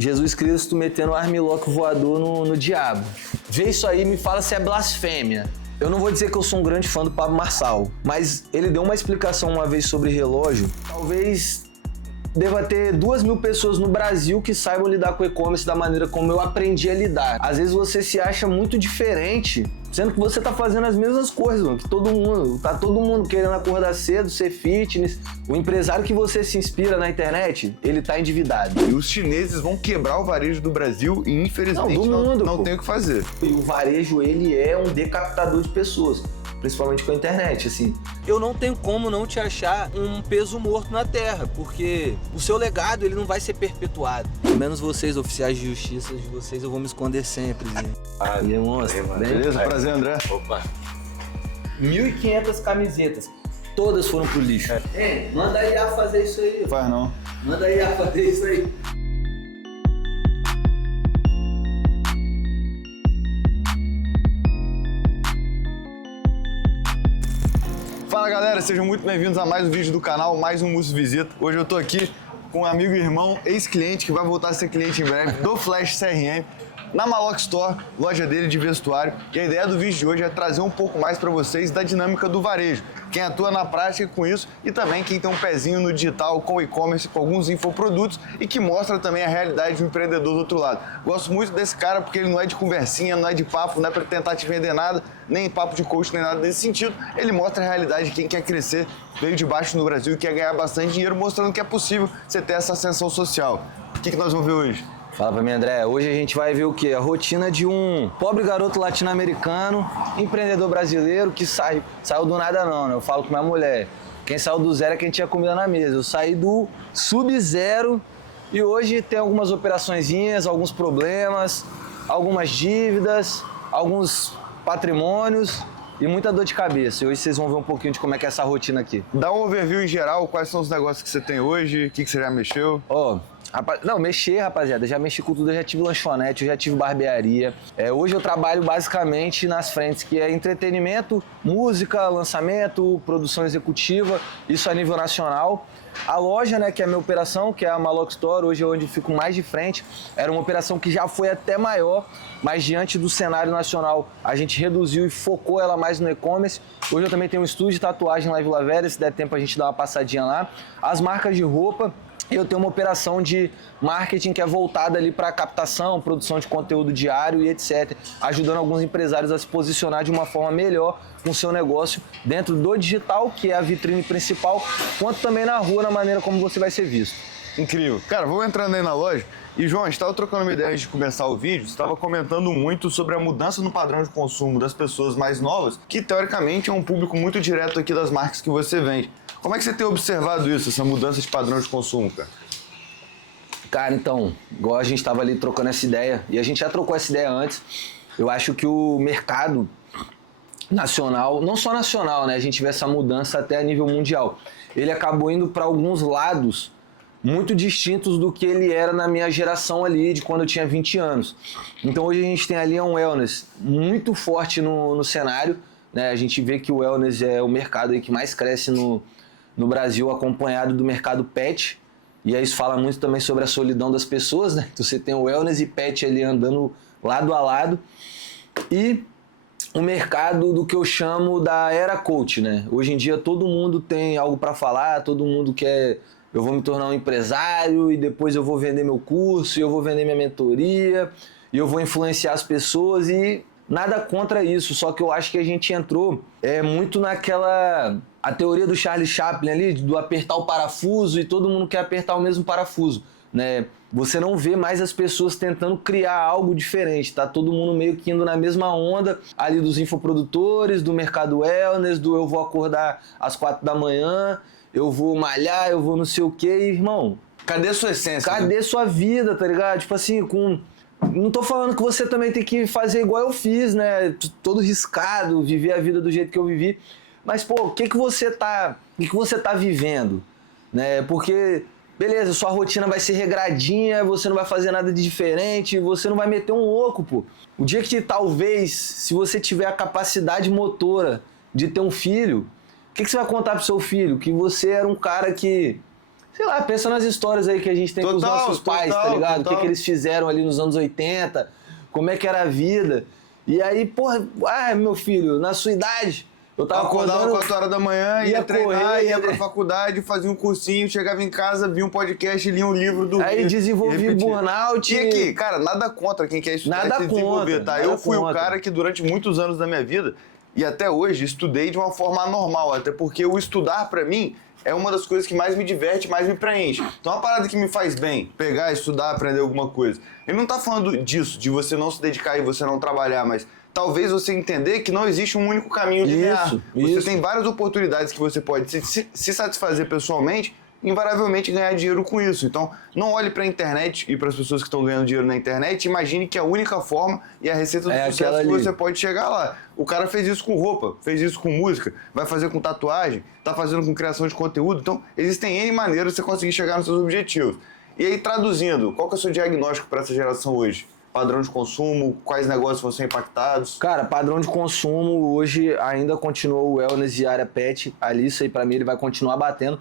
Jesus Cristo metendo um armlock voador no diabo. Vê isso aí e me fala se é blasfêmia. Eu não vou dizer que eu sou um grande fã do Pablo Marçal, mas ele deu uma explicação uma vez sobre relógio. Talvez deva ter 2.000 pessoas no Brasil que saibam lidar com o e-commerce da maneira como eu aprendi a lidar. Às vezes você se acha muito diferente, sendo que você tá fazendo as mesmas coisas, mano, que todo mundo. Tá todo mundo querendo acordar cedo, ser fitness. O empresário que você se inspira na internet, ele tá endividado. E os chineses vão quebrar o varejo do Brasil e infelizmente não tem o que fazer. E o varejo, ele é um decapitador de pessoas, principalmente com a internet, assim. Eu não tenho como não te achar um peso morto na terra, porque o seu legado, ele não vai ser perpetuado. Menos vocês, oficiais de justiça, de vocês eu vou me esconder sempre, Zinho. Aí, monstro. Beleza? Prazer, André. Opa. 1.500 camisetas, todas foram pro lixo. Manda a IA fazer isso aí. Faz não. Manda a IA fazer isso aí. Fala galera, sejam muito bem-vindos a mais um vídeo do canal, mais um Musso Visita. Hoje eu tô aqui com um amigo e irmão, ex-cliente, que vai voltar a ser cliente em breve, do Flash CRM, na Maloc Store, loja dele de vestuário. E a ideia do vídeo de hoje é trazer um pouco mais para vocês da dinâmica do varejo, quem atua na prática com isso e também quem tem um pezinho no digital, com e-commerce, com alguns infoprodutos e que mostra também a realidade do empreendedor do outro lado. Gosto muito desse cara porque ele não é de conversinha, não é de papo, não é para tentar te vender nada, nem papo de coach, nem nada desse sentido. Ele mostra a realidade de quem quer crescer, veio de baixo no Brasil e quer ganhar bastante dinheiro, mostrando que é possível você ter essa ascensão social. O que nós vamos ver hoje? Fala pra mim, André. Hoje a gente vai ver o quê? A rotina de um pobre garoto latino-americano, empreendedor brasileiro que saiu do nada não, né? Eu falo com minha mulher. Quem saiu do zero é quem tinha comida na mesa. Eu saí do sub-zero e hoje tem algumas operaçõezinhas, alguns problemas, algumas dívidas, alguns patrimônios e muita dor de cabeça. E hoje vocês vão ver um pouquinho de como é que é essa rotina aqui. Dá um overview em geral, quais são os negócios que você tem hoje, o que você já mexeu? Não, mexer, rapaziada, já mexi com tudo, eu já tive lanchonete, eu já tive barbearia. Hoje eu trabalho basicamente nas frentes que é entretenimento, música, lançamento, produção executiva, isso a nível nacional. A loja, né, que é a minha operação, que é a Maloc Store, hoje é onde eu fico mais de frente, era uma operação que já foi até maior, mas diante do cenário nacional a gente reduziu e focou ela mais no e-commerce. Hoje eu também tenho um estúdio de tatuagem lá em Vila Velha, se der tempo a gente dá uma passadinha lá. As marcas de roupa, eu tenho uma operação de marketing que é voltada ali para captação, produção de conteúdo diário e etc. Ajudando alguns empresários a se posicionar de uma forma melhor com o seu negócio dentro do digital, que é a vitrine principal, quanto também na rua, na maneira como você vai ser visto. Incrível. Cara, vamos entrando aí na loja. E, João, a gente estava trocando uma ideia antes de começar o vídeo, você estava comentando muito sobre a mudança no padrão de consumo das pessoas mais novas, que teoricamente é um público muito direto aqui das marcas que você vende. Como é que você tem observado isso, essa mudança de padrão de consumo, cara? Cara, então, igual a gente estava ali trocando essa ideia, e a gente já trocou essa ideia antes, eu acho que o mercado nacional, não só nacional, né, a gente vê essa mudança até a nível mundial, ele acabou indo para alguns lados muito distintos do que ele era na minha geração ali, de quando eu tinha 20 anos. Então hoje a gente tem ali um wellness muito forte no cenário, né, a gente vê que o wellness é o mercado aí que mais cresce no Brasil, acompanhado do mercado pet, e aí isso fala muito também sobre a solidão das pessoas, né? Então você tem o wellness e pet ali andando lado a lado, e o mercado do que eu chamo da era coach, né? Hoje em dia todo mundo tem algo para falar, todo mundo quer, eu vou me tornar um empresário e depois eu vou vender meu curso, e eu vou vender minha mentoria, e eu vou influenciar as pessoas, e nada contra isso, só que eu acho que a gente entrou muito naquela... A teoria do Charlie Chaplin ali, do apertar o parafuso, e todo mundo quer apertar o mesmo parafuso, né? Você não vê mais as pessoas tentando criar algo diferente, tá? Todo mundo meio que indo na mesma onda ali dos infoprodutores, do mercado wellness, do eu vou acordar às 4 da manhã, eu vou malhar, eu vou não sei o quê, e, irmão... Cadê a sua essência? Cadê sua vida, tá ligado? Tipo assim, não tô falando que você também tem que fazer igual eu fiz, né? Todo riscado, viver a vida do jeito que eu vivi. Mas, pô, o que você tá vivendo? Né? Porque, beleza, sua rotina vai ser regradinha, você não vai fazer nada de diferente, você não vai meter um louco, pô. O dia que talvez, se você tiver a capacidade motora de ter um filho, o que você vai contar pro seu filho? Que você era um cara que sei lá, pensa nas histórias aí que a gente tem com os nossos pais, tá ligado? O que eles fizeram ali nos anos 80, como é que era a vida. E aí, porra, meu filho, na sua idade, eu tava acordando 4 horas da manhã, ia treinar, correr, ia pra faculdade, fazia um cursinho, chegava em casa, via um podcast, lia um livro do Aí desenvolvi burnout. E aqui, cara, nada contra quem quer estudar e se desenvolver, tá? Eu fui o cara que durante muitos anos da minha vida, e até hoje, estudei de uma forma anormal, até porque o estudar pra mim é uma das coisas que mais me diverte, mais me preenche. Então é uma parada que me faz bem, pegar, estudar, aprender alguma coisa. Ele não tá falando disso, de você não se dedicar e você não trabalhar, mas talvez você entender que não existe um único caminho linear. Você tem várias oportunidades que você pode se satisfazer pessoalmente, invariavelmente ganhar dinheiro com isso. Então, não olhe para a internet e para as pessoas que estão ganhando dinheiro na internet, imagine que a única forma e a receita do sucesso que você pode chegar lá. O cara fez isso com roupa, fez isso com música, vai fazer com tatuagem, tá fazendo com criação de conteúdo. Então, existem N maneiras de você conseguir chegar nos seus objetivos. E aí, traduzindo, qual que é o seu diagnóstico para essa geração hoje? Padrão de consumo, quais negócios vão ser impactados? Cara, padrão de consumo hoje ainda continua o wellness e área pet. Ali, isso aí pra mim ele vai continuar batendo.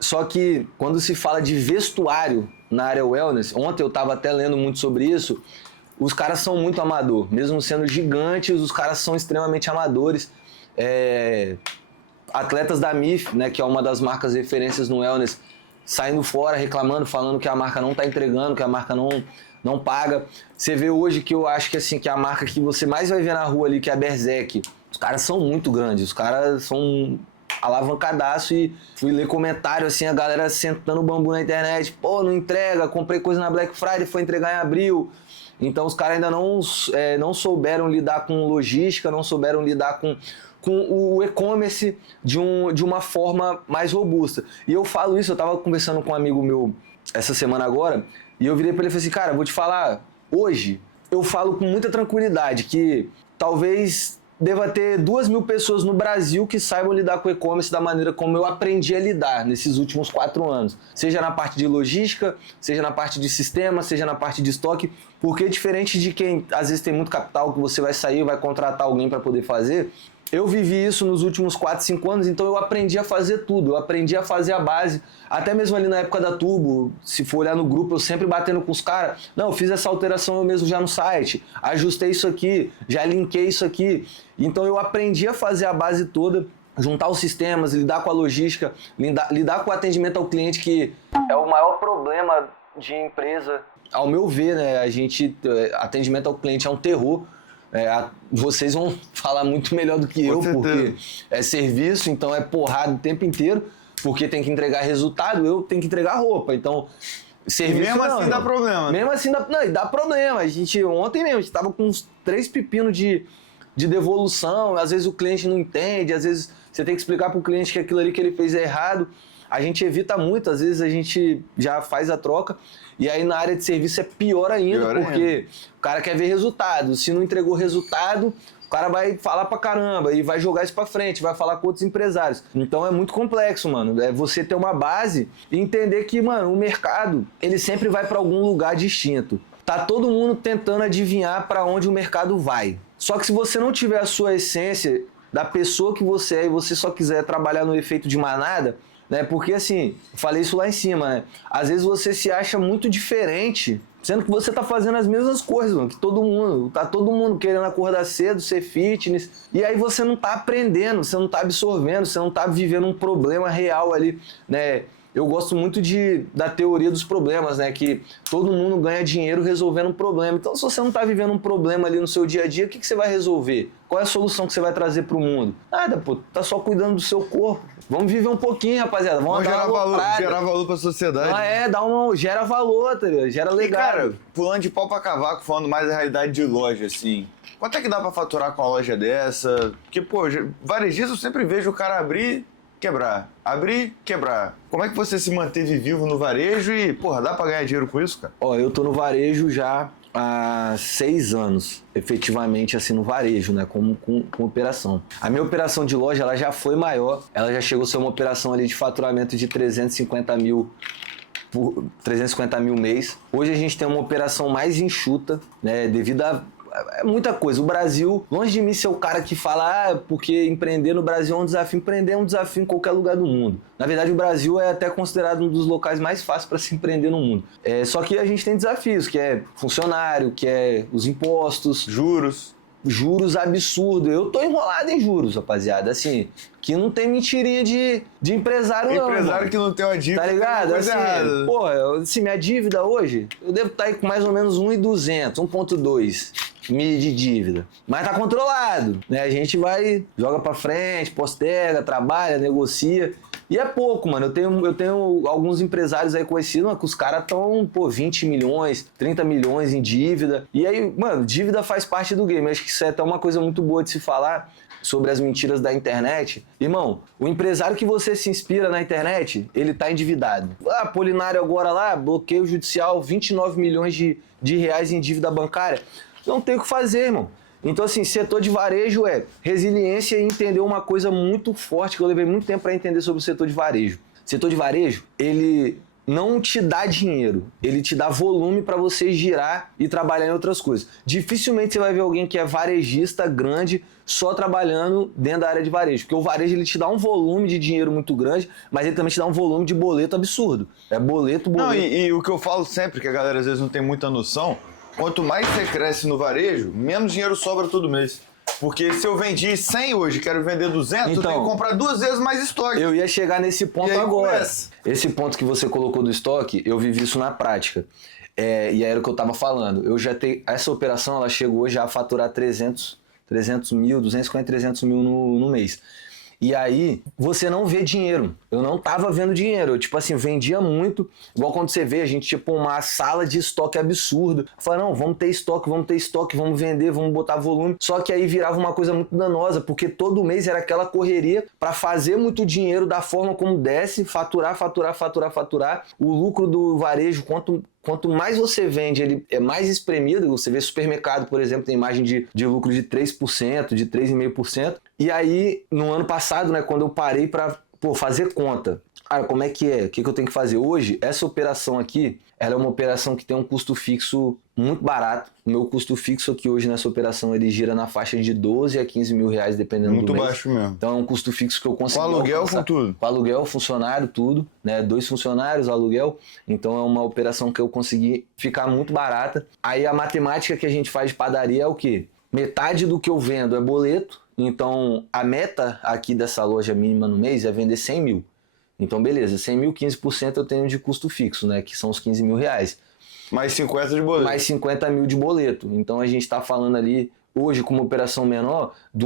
Só que quando se fala de vestuário na área wellness, ontem eu tava até lendo muito sobre isso, os caras são muito amador. Mesmo sendo gigantes, os caras são extremamente amadores. Atletas da MIF, né, que é uma das marcas referências no wellness, saindo fora, reclamando, falando que a marca não tá entregando, que a marca não paga. Você vê hoje que eu acho que assim, que a marca que você mais vai ver na rua ali, que é a Berserk, os caras são muito grandes, os caras são alavancadaço e fui ler comentário assim, a galera sentando o bambu na internet, pô, não entrega, comprei coisa na Black Friday, foi entregar em abril. Então os caras ainda não souberam lidar com logística, não souberam lidar com o e-commerce de uma forma mais robusta. E eu falo isso, eu tava conversando com um amigo meu essa semana agora, e eu virei pra ele e falei assim, cara, vou te falar, hoje eu falo com muita tranquilidade que talvez deva ter 2.000 pessoas no Brasil que saibam lidar com o e-commerce da maneira como eu aprendi a lidar nesses últimos 4 anos. Seja na parte de logística, seja na parte de sistema, seja na parte de estoque, porque diferente de quem às vezes tem muito capital que você vai sair, vai contratar alguém para poder fazer, eu vivi isso nos últimos 4, 5 anos, então eu aprendi a fazer tudo, eu aprendi a fazer a base, até mesmo ali na época da Turbo, se for olhar no grupo, eu sempre batendo com os caras, não, eu fiz essa alteração eu mesmo já no site, ajustei isso aqui, já linkei isso aqui, então eu aprendi a fazer a base toda, juntar os sistemas, lidar com a logística, lidar com o atendimento ao cliente, que é o maior problema de empresa, ao meu ver, né, atendimento ao cliente é um terror. Vocês vão falar muito melhor do que eu, porque é serviço, então é porrada o tempo inteiro, porque tem que entregar resultado, eu tenho que entregar roupa, então serviço mesmo assim dá problema. Mesmo assim dá problema. Ontem mesmo, a gente tava com uns 3 pepinos de devolução, às vezes o cliente não entende, às vezes você tem que explicar pro cliente que aquilo ali que ele fez é errado. A gente evita muito, às vezes a gente já faz a troca, e aí na área de serviço é pior ainda, porque o cara quer ver resultado. Se não entregou resultado, o cara vai falar pra caramba e vai jogar isso pra frente, vai falar com outros empresários. Então é muito complexo, mano. É você ter uma base e entender que, mano, o mercado, ele sempre vai pra algum lugar distinto. Tá todo mundo tentando adivinhar pra onde o mercado vai. Só que se você não tiver a sua essência da pessoa que você é e você só quiser trabalhar no efeito de manada, né? Porque assim, falei isso lá em cima, né? Às vezes você se acha muito diferente, sendo que você tá fazendo as mesmas coisas, mano, que todo mundo. Tá todo mundo querendo acordar cedo, ser fitness, e aí você não tá aprendendo, você não tá absorvendo, você não tá vivendo um problema real ali, né? Eu gosto muito da teoria dos problemas, né? Que todo mundo ganha dinheiro resolvendo um problema. Então, se você não está vivendo um problema ali no seu dia a dia, o que você vai resolver? Qual é a solução que você vai trazer para o mundo? Nada, pô. Tá só cuidando do seu corpo. Vamos viver um pouquinho, rapaziada. Vamos gerar valor para a sociedade. Gera valor, tá ligado? Gera legal. E, cara, pulando de pau para cavaco, falando mais da realidade de loja, assim. Quanto é que dá para faturar com uma loja dessa? Porque, pô, varejista eu sempre vejo o cara abrir, quebrar. Abrir, quebrar. Como é que você se manteve vivo no varejo e, porra, dá pra ganhar dinheiro com isso, cara? Ó, eu tô no varejo já há 6 anos, efetivamente, assim, no varejo, né, com operação. A minha operação de loja, ela já foi maior, ela já chegou a ser uma operação ali de faturamento de 350 mil mês. Hoje a gente tem uma operação mais enxuta, né, devido é muita coisa. O Brasil, longe de mim ser o cara que fala, porque empreender no Brasil é um desafio. Empreender é um desafio em qualquer lugar do mundo. Na verdade, o Brasil é até considerado um dos locais mais fáceis para se empreender no mundo. Só que a gente tem desafios, que é funcionário, que é os impostos, juros absurdos. Eu tô enrolado em juros, rapaziada. Assim, que não tem mentirinha de empresário não. Empresário que não tem uma dívida. Tá ligado? Assim, assim, minha dívida hoje, eu devo estar aí com mais ou menos 1.200, 1.2 mil de dívida. Mas tá controlado, né? A gente vai, joga pra frente, posterga, trabalha, negocia. E é pouco, mano. Eu tenho alguns empresários aí conhecidos, que os caras estão, 20 milhões, 30 milhões em dívida. E aí, mano, dívida faz parte do game. Acho que isso é até uma coisa muito boa de se falar sobre as mentiras da internet. Irmão, o empresário que você se inspira na internet, ele tá endividado. Polinário agora lá, bloqueio judicial, 29 milhões de reais em dívida bancária. Não tem o que fazer, irmão. Então, assim, setor de varejo é resiliência e entender uma coisa muito forte que eu levei muito tempo para entender sobre o setor de varejo. Setor de varejo, ele não te dá dinheiro, ele te dá volume para você girar e trabalhar em outras coisas. Dificilmente você vai ver alguém que é varejista grande só trabalhando dentro da área de varejo, porque o varejo ele te dá um volume de dinheiro muito grande, mas ele também te dá um volume de boleto absurdo. É boleto. Não, e o que eu falo sempre, que a galera às vezes não tem muita noção, quanto mais você cresce no varejo, menos dinheiro sobra todo mês. Porque se eu vendi 100 hoje, quero vender 200, eu tenho que comprar 2 vezes mais estoque. Eu ia chegar nesse ponto agora. Começa. Esse ponto que você colocou do estoque, eu vivi isso na prática. E era o que eu tava falando. Eu já tenho, essa operação, ela chegou já a faturar 300 mil, 250, 300 mil no mês. E aí, você não vê dinheiro. Eu não tava vendo dinheiro. Eu, tipo assim, vendia muito. Igual quando você vê, a gente, tipo, uma sala de estoque absurdo. Eu falei, não, vamos ter estoque, vamos vender, vamos botar volume. Só que aí virava uma coisa muito danosa, porque todo mês era aquela correria para fazer muito dinheiro da forma como desce, faturar. O lucro do varejo, quanto mais você vende, ele é mais espremido. Você vê supermercado, por exemplo, tem margem de lucro de 3%, de 3,5%. E aí, no ano passado, né, quando eu parei para fazer conta, cara, como é que é? O que eu tenho que fazer? Hoje, essa operação aqui, ela é uma operação que tem um custo fixo muito barato. O meu custo fixo aqui hoje nessa operação, ele gira na faixa de 12 a 15 mil reais, dependendo do mês. Muito baixo mesmo. Então é um custo fixo que eu consigo com aluguel, alcançar. Com tudo? Com aluguel, funcionário, tudo, né? 2 funcionários, aluguel. Então é uma operação que eu consegui ficar muito barata. Aí a matemática que a gente faz de padaria é o quê? Metade do que eu vendo é boleto. Então a meta aqui dessa loja mínima no mês é vender 100 mil. Então beleza, 100 mil, 15% eu tenho de custo fixo, né? Que são os 15 mil reais. Mais 50 de boleto. Mais 50 mil de boleto. Então a gente está falando ali, hoje com uma operação menor, de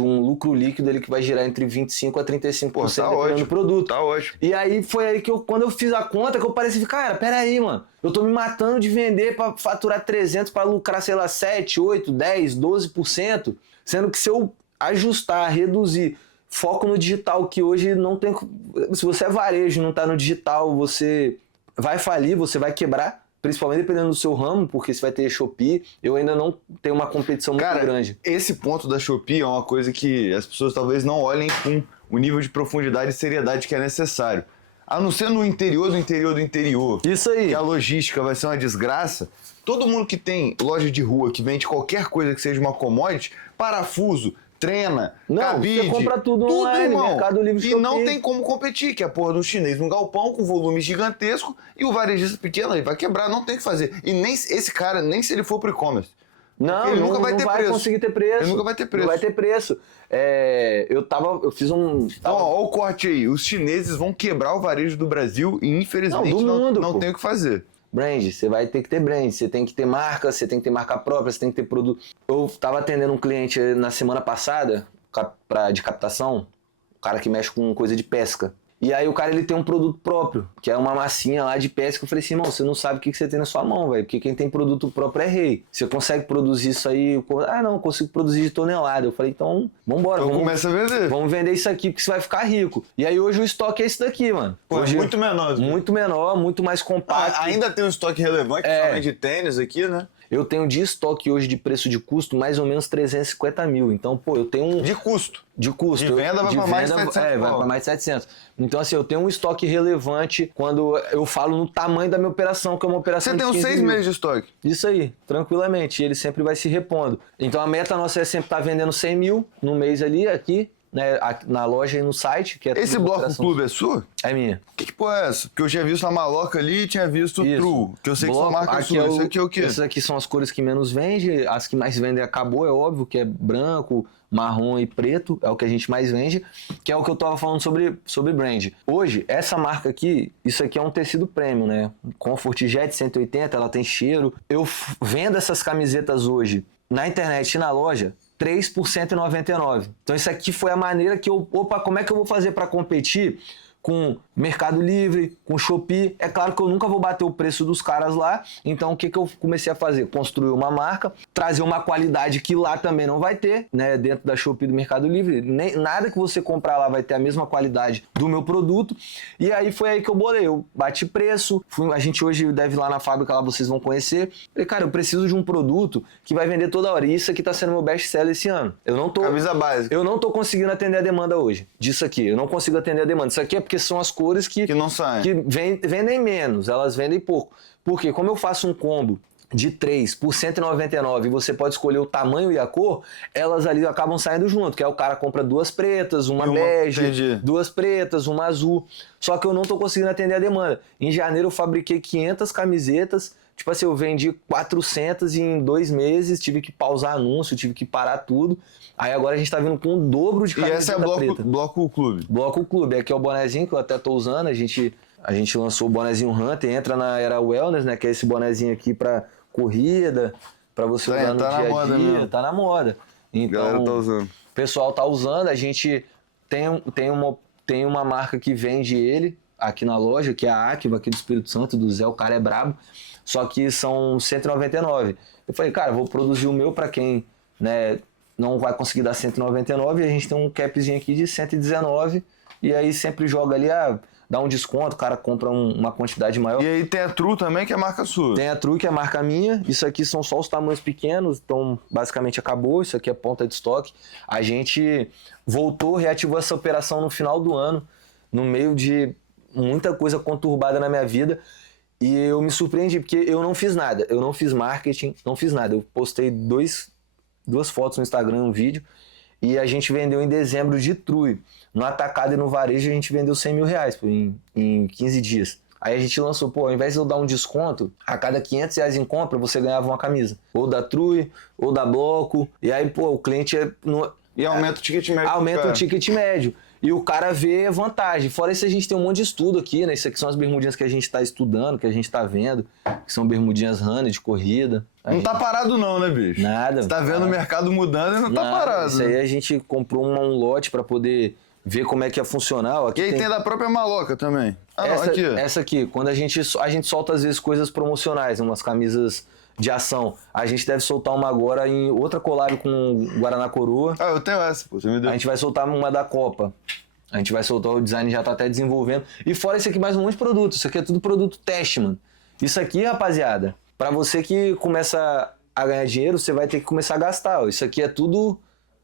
um lucro líquido ele que vai girar entre 25% a 35% dependendo do produto. Tá ótimo. E aí foi aí que quando eu fiz a conta, que eu pareci, cara, peraí, mano. Eu tô me matando de vender para faturar 300 para lucrar, sei lá, 7, 8, 10, 12%. Sendo que se eu ajustar, reduzir, foco no digital, que hoje não tem... Se você é varejo e não tá no digital, você vai falir, você vai quebrar. Principalmente dependendo do seu ramo, porque você vai ter Shopee, eu ainda não tenho uma competição muito grande. Esse ponto da Shopee é uma coisa que as pessoas talvez não olhem com o nível de profundidade e seriedade que é necessário. A não ser no interior do interior do interior. Isso aí. Que a logística vai ser uma desgraça. Todo mundo que tem loja de rua, que vende qualquer coisa que seja uma commodity, parafuso, trena, cabide, você compra tudo online, irmão. Mercado Livre, e Shopee. não tem como competir, que é a porra do chinês num galpão com volume gigantesco e o varejista pequeno ele vai quebrar, não tem o que fazer. E nem esse cara, nem se ele for pro e-commerce. Não, ele nunca vai ter preço. Conseguir ter preço. Ele nunca vai ter preço. Não vai ter preço. Eu fiz um... Então, ó o corte aí. Os chineses vão quebrar o varejo do Brasil e infelizmente não tem o que fazer. Brand, você vai ter que ter brand, você tem que ter marca, você tem que ter marca própria, você tem que ter produto. Eu tava atendendo um cliente na semana passada, de captação, um cara que mexe com coisa de pesca. E aí o cara ele tem um produto próprio, que é uma massinha lá de pesca. Eu falei assim, irmão, você não sabe o que você tem na sua mão, velho, porque quem tem produto próprio é rei. Você consegue produzir isso aí? Não, eu consigo produzir de tonelada. Eu falei, então, vambora. Então começa a vender. Vamos vender isso aqui, porque você vai ficar rico. E aí hoje o estoque é esse daqui, mano. Hoje, muito menor. Muito menor, muito mais compacto. Ainda tem um estoque relevante, principalmente de tênis aqui, né? eu tenho de estoque hoje de preço de custo mais ou menos 350 mil. Então, pô, eu tenho um... De custo. De custo. De venda vai para mais de 700. É, vai para mais de 700. Então, assim, eu tenho um estoque relevante quando eu falo no tamanho da minha operação, que é uma operação Você tem uns 6 meses de estoque. Isso aí, tranquilamente. E ele sempre vai se repondo. Então, a meta nossa é sempre estar vendendo 100 mil no mês ali, aqui, né, na loja e no site. Que é esse bloco clube é sua? É minha. Que porra é essa? Porque eu tinha visto a Maloca ali e tinha visto o True. Que eu sei bloco, que são marcas suas. Isso aqui é o quê? Essas aqui são as cores que menos vende. As que mais vendem acabou, é óbvio, que é branco, marrom e preto. É o que a gente mais vende. Que é o que eu tava falando sobre brand. Hoje, essa marca aqui, isso aqui é um tecido premium, né? Comfort Jet 180, ela tem cheiro. Eu vendo essas camisetas hoje na internet e na loja 3 por 199. Então isso aqui foi a maneira que eu... Opa, como é que eu vou fazer para competir com Mercado Livre, com Shopee? É claro que eu nunca vou bater o preço dos caras lá. Então o que eu comecei a fazer? Construir uma marca, trazer uma qualidade que lá também não vai ter, né? Dentro da Shopee, do Mercado Livre. Nada que você comprar lá vai ter a mesma qualidade do meu produto. E aí foi aí que eu bolei. Eu bati preço. A gente hoje deve ir lá na fábrica, lá vocês vão conhecer. Falei, cara, eu preciso de um produto que vai vender toda hora. E isso aqui tá sendo meu best-seller esse ano. Camisa básica. Eu não tô conseguindo atender a demanda hoje disso aqui. Eu não consigo atender a demanda. Isso aqui é porque são as cores que não saem. Que vendem menos, elas vendem pouco. Porque como eu faço um combo de 3 por 199 e você pode escolher o tamanho e a cor, elas ali acabam saindo junto, que aí o cara compra 2 pretas, uma bege, entendi. 2 pretas, uma azul. Só que eu não tô conseguindo atender a demanda. Em janeiro eu fabriquei 500 camisetas, tipo assim, eu vendi 400 e em 2 meses tive que pausar anúncio, tive que parar tudo. Aí agora a gente tá vindo com o dobro de camiseta preta. E essa é bloco clube? Bloco clube. Aqui é o bonezinho que eu até tô usando. A gente lançou o bonezinho Hunter, entra na era Wellness, né? Que é esse bonezinho aqui pra corrida, pra você usar no dia a dia. Tá na moda. Então, galera tá usando. O pessoal tá usando. A gente tem uma marca que vende ele aqui na loja, que é a Akiva, aqui do Espírito Santo, do Zé, o cara é brabo. Só que são 199. Eu falei, cara, vou produzir o meu pra quem, né, não vai conseguir dar 199, e a gente tem um capzinho aqui de 119, e aí sempre joga ali, dá um desconto, o cara compra uma quantidade maior. E aí tem a True também, que é a marca sua. Tem a True, que é a marca minha. Isso aqui são só os tamanhos pequenos, então basicamente acabou. Isso aqui é ponta de estoque. A gente voltou, reativou essa operação no final do ano, no meio de muita coisa conturbada na minha vida. E eu me surpreendi, porque eu não fiz nada. Eu não fiz marketing, não fiz nada. Eu postei duas fotos no Instagram, um vídeo, e a gente vendeu em dezembro de True. No atacado e no varejo a gente vendeu 100 mil reais em 15 dias. Aí a gente lançou, pô, ao invés de eu dar um desconto, a cada 500 reais em compra você ganhava uma camisa. Ou da True, ou da Bloco, e aí, pô, o cliente... E aumenta o ticket médio. Aumenta o ticket médio. E o cara vê vantagem. Fora isso, a gente tem um monte de estudo aqui, né? Isso aqui são as bermudinhas que a gente está estudando, que a gente está vendo, que são bermudinhas runner de corrida. Não tá parado não, né, bicho? Nada. Você tá vendo o mercado mudando e não tá parado. Isso aí a gente comprou um lote para poder ver como é que ia funcionar. Aqui e aí tem da própria Maloca também. Essa aqui, quando a gente solta às vezes coisas promocionais, umas camisas de ação. A gente deve soltar uma agora em outra collab com Guaraná Coroa. Eu tenho essa, pô, você me deu. A gente vai soltar uma da Copa. A gente vai soltar, o design já tá até desenvolvendo. E fora isso aqui, mais um monte de produto. Isso aqui é tudo produto teste, mano. Isso aqui, rapaziada, pra você que começa a ganhar dinheiro, você vai ter que começar a gastar, ó. Isso aqui é tudo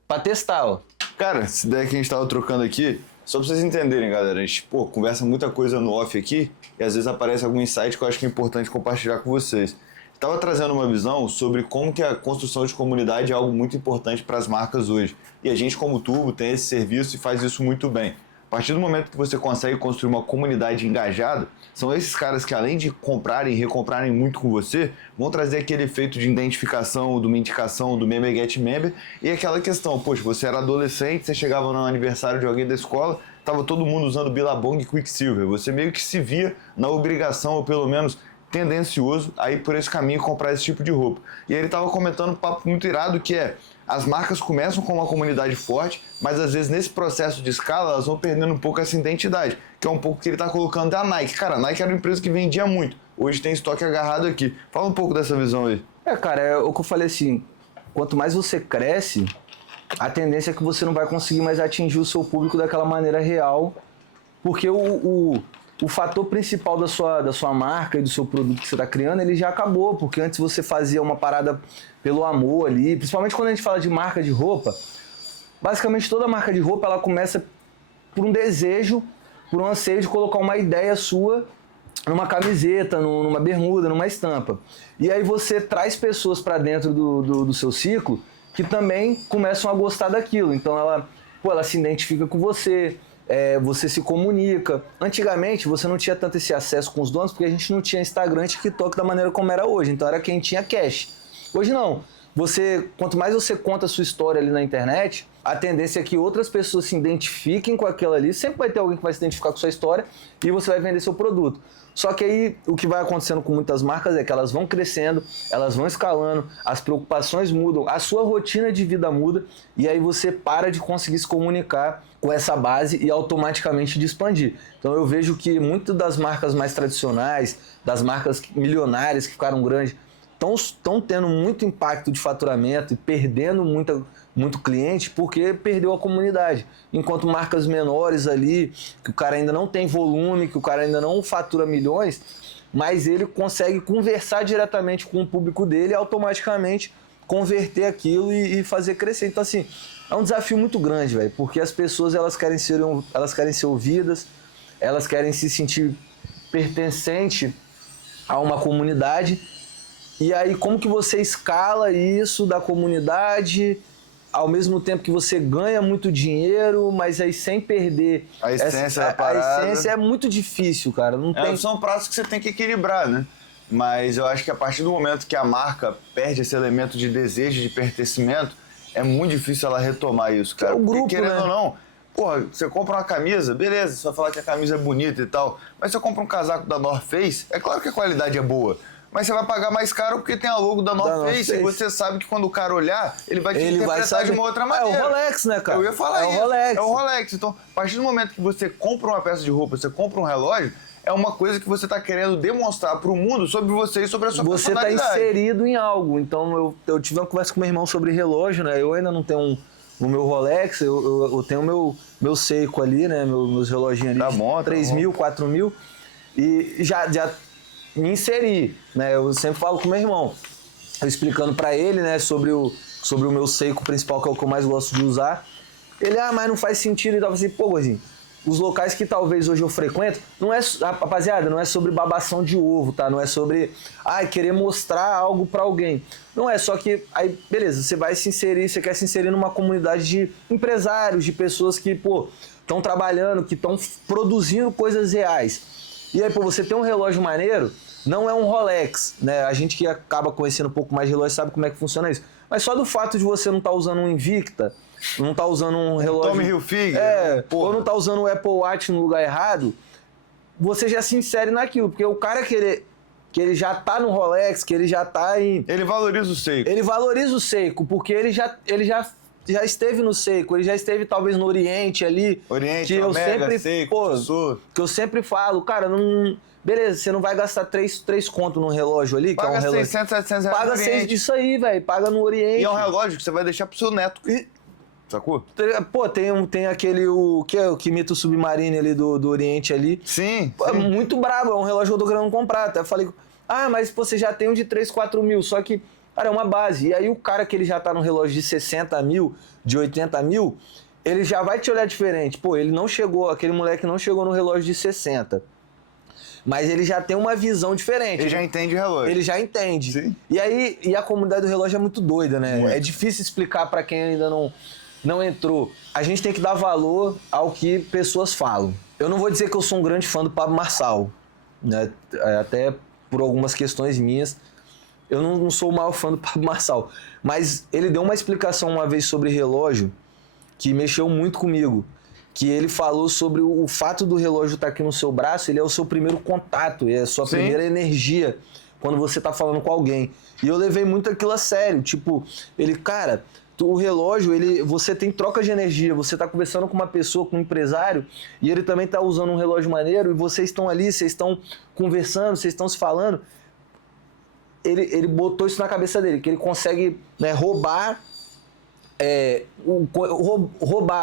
pra testar, ó. Cara, essa ideia que a gente tava trocando aqui, só pra vocês entenderem, galera, a gente, conversa muita coisa no off aqui, e às vezes aparece algum insight que eu acho que é importante compartilhar com vocês. Estava trazendo uma visão sobre como que a construção de comunidade é algo muito importante para as marcas hoje. E a gente, como Turbo, tem esse serviço e faz isso muito bem. A partir do momento que você consegue construir uma comunidade engajada, são esses caras que, além de comprarem e recomprarem muito com você, vão trazer aquele efeito de identificação, de uma indicação, do member get member, e aquela questão, poxa, você era adolescente, você chegava no aniversário de alguém da escola, estava todo mundo usando Billabong e Quicksilver, você meio que se via na obrigação, ou pelo menos tendencioso a ir por esse caminho e comprar esse tipo de roupa. E aí ele estava comentando um papo muito irado que é, as marcas começam com uma comunidade forte, mas às vezes nesse processo de escala elas vão perdendo um pouco essa identidade, que é um pouco que ele está colocando da Nike. Cara, a Nike era uma empresa que vendia muito, hoje tem estoque agarrado aqui. Fala um pouco dessa visão aí. Cara, é o que eu falei assim, quanto mais você cresce, a tendência é que você não vai conseguir mais atingir o seu público daquela maneira real, porque o fator principal da sua marca e do seu produto que você está criando, ele já acabou, porque antes você fazia uma parada pelo amor ali, principalmente quando a gente fala de marca de roupa, basicamente toda marca de roupa ela começa por um desejo, por um anseio de colocar uma ideia sua numa camiseta, numa bermuda, numa estampa. E aí você traz pessoas para dentro do seu ciclo que também começam a gostar daquilo. Então ela se identifica com você, você se comunica. Antigamente você não tinha tanto esse acesso com os donos porque a gente não tinha Instagram e TikTok da maneira como era hoje. Então era quem tinha cash. Hoje não. Quanto mais você conta a sua história ali na internet, a tendência é que outras pessoas se identifiquem com aquilo ali. Sempre vai ter alguém que vai se identificar com a sua história e você vai vender seu produto. Só que aí o que vai acontecendo com muitas marcas é que elas vão crescendo, elas vão escalando, as preocupações mudam, a sua rotina de vida muda e aí você para de conseguir se comunicar com essa base e automaticamente de expandir. Então eu vejo que muitas das marcas mais tradicionais, das marcas milionárias que ficaram grandes, estão tendo muito impacto de faturamento e perdendo muito cliente porque perdeu a comunidade. Enquanto marcas menores ali, que o cara ainda não tem volume, que o cara ainda não fatura milhões, mas ele consegue conversar diretamente com o público dele e automaticamente converter aquilo e fazer crescer. Então assim, é um desafio muito grande, velho, porque as pessoas elas querem ser ouvidas, elas querem se sentir pertencente a uma comunidade. E aí, como que você escala isso da comunidade, ao mesmo tempo que você ganha muito dinheiro, mas aí sem perder a essência da parada. A essência é muito difícil, cara. Não tem... São pratos que você tem que equilibrar, né? Mas eu acho que a partir do momento que a marca perde esse elemento de desejo, de pertencimento, é muito difícil ela retomar isso, cara. É o grupo, porque, querendo né? ou não, porra, você compra uma camisa, beleza, você vai falar que a camisa é bonita e tal, mas você compra um casaco da North Face, é claro que a qualidade é boa. Mas você vai pagar mais caro porque tem a logo da North Face e você sabe que quando o cara olhar, ele vai te interpretar de uma outra maneira. É o Rolex, né, cara? Eu ia falar isso. É o Rolex. É o Rolex. Então, a partir do momento que você compra uma peça de roupa, você compra um relógio, é uma coisa que você está querendo demonstrar para o mundo sobre você e sobre a sua personalidade. Você está inserido em algo. Então, eu tive uma conversa com meu irmão sobre relógio, né? Eu ainda não tenho o meu Rolex, eu tenho o meu Seiko ali, né? Meus reloginhos ali. Tá bom, 3 mil, 4 mil. E já me inseri, né? Eu sempre falo com meu irmão, eu explicando pra ele, né, sobre o meu Seiko principal, que é o que eu mais gosto de usar. Ele, mas não faz sentido e tal. Assim, pô, Gozinho, os locais que talvez hoje eu frequento, não é, rapaziada, não é sobre babação de ovo, tá? Não é sobre, querer mostrar algo pra alguém. Não é, só que, aí, beleza, você vai se inserir, você quer se inserir numa comunidade de empresários, de pessoas que, pô, estão trabalhando, que estão produzindo coisas reais. E aí, pô, você tem um relógio maneiro, não é um Rolex, né? A gente que acaba conhecendo um pouco mais de relógio sabe como é que funciona isso. Mas só do fato de você não estar usando um Invicta, não estar usando um relógio... Tommy Hilfiger. Ou não estar usando o Apple Watch no lugar errado, você já se insere naquilo. Porque o cara que ele já tá no Rolex, que ele já tá em... Ele valoriza o Seiko. Ele valoriza o Seiko, porque ele já esteve no Seiko, ele já esteve talvez no Oriente ali. Oriente, que eu Omega, sempre, Seiko, Sul. Que eu sempre falo, cara, não... Beleza, você não vai gastar 3 conto num relógio ali, paga que é um relógio... 600, 700 reais paga no 6 Oriente. disso aí, velho, paga no Oriente. E é um relógio que você vai deixar pro seu neto. Sacou? Pô, tem aquele, que imita o Submarine ali do Oriente ali. Sim, Pô, é muito brabo, é um relógio que eu tô querendo comprar. Até falei, mas você já tem um de 3, 4 mil, só que, cara, é uma base. E aí o cara que ele já tá no relógio de 60 mil, de 80 mil, ele já vai te olhar diferente. Pô, ele não chegou, aquele moleque não chegou no relógio de 60. Mas ele já tem uma visão diferente. Ele já entende relógio. Ele já entende. Sim. E aí, a comunidade do relógio é muito doida, né? Muito. É difícil explicar pra quem ainda não entrou. A gente tem que dar valor ao que pessoas falam. Eu não vou dizer que eu sou um grande fã do Pablo Marçal, né? Até por algumas questões minhas. Eu não sou o maior fã do Pablo Marçal. Mas ele deu uma explicação uma vez sobre relógio que mexeu muito comigo. Que ele falou sobre o fato do relógio estar aqui no seu braço, ele é o seu primeiro contato, é a sua primeira energia quando você está falando com alguém. E eu levei muito aquilo a sério, tipo, cara, o relógio, você tem troca de energia, você está conversando com uma pessoa, com um empresário, e ele também está usando um relógio maneiro, e vocês estão ali, vocês estão conversando, vocês estão se falando. Ele botou isso na cabeça dele, que ele consegue, né, roubar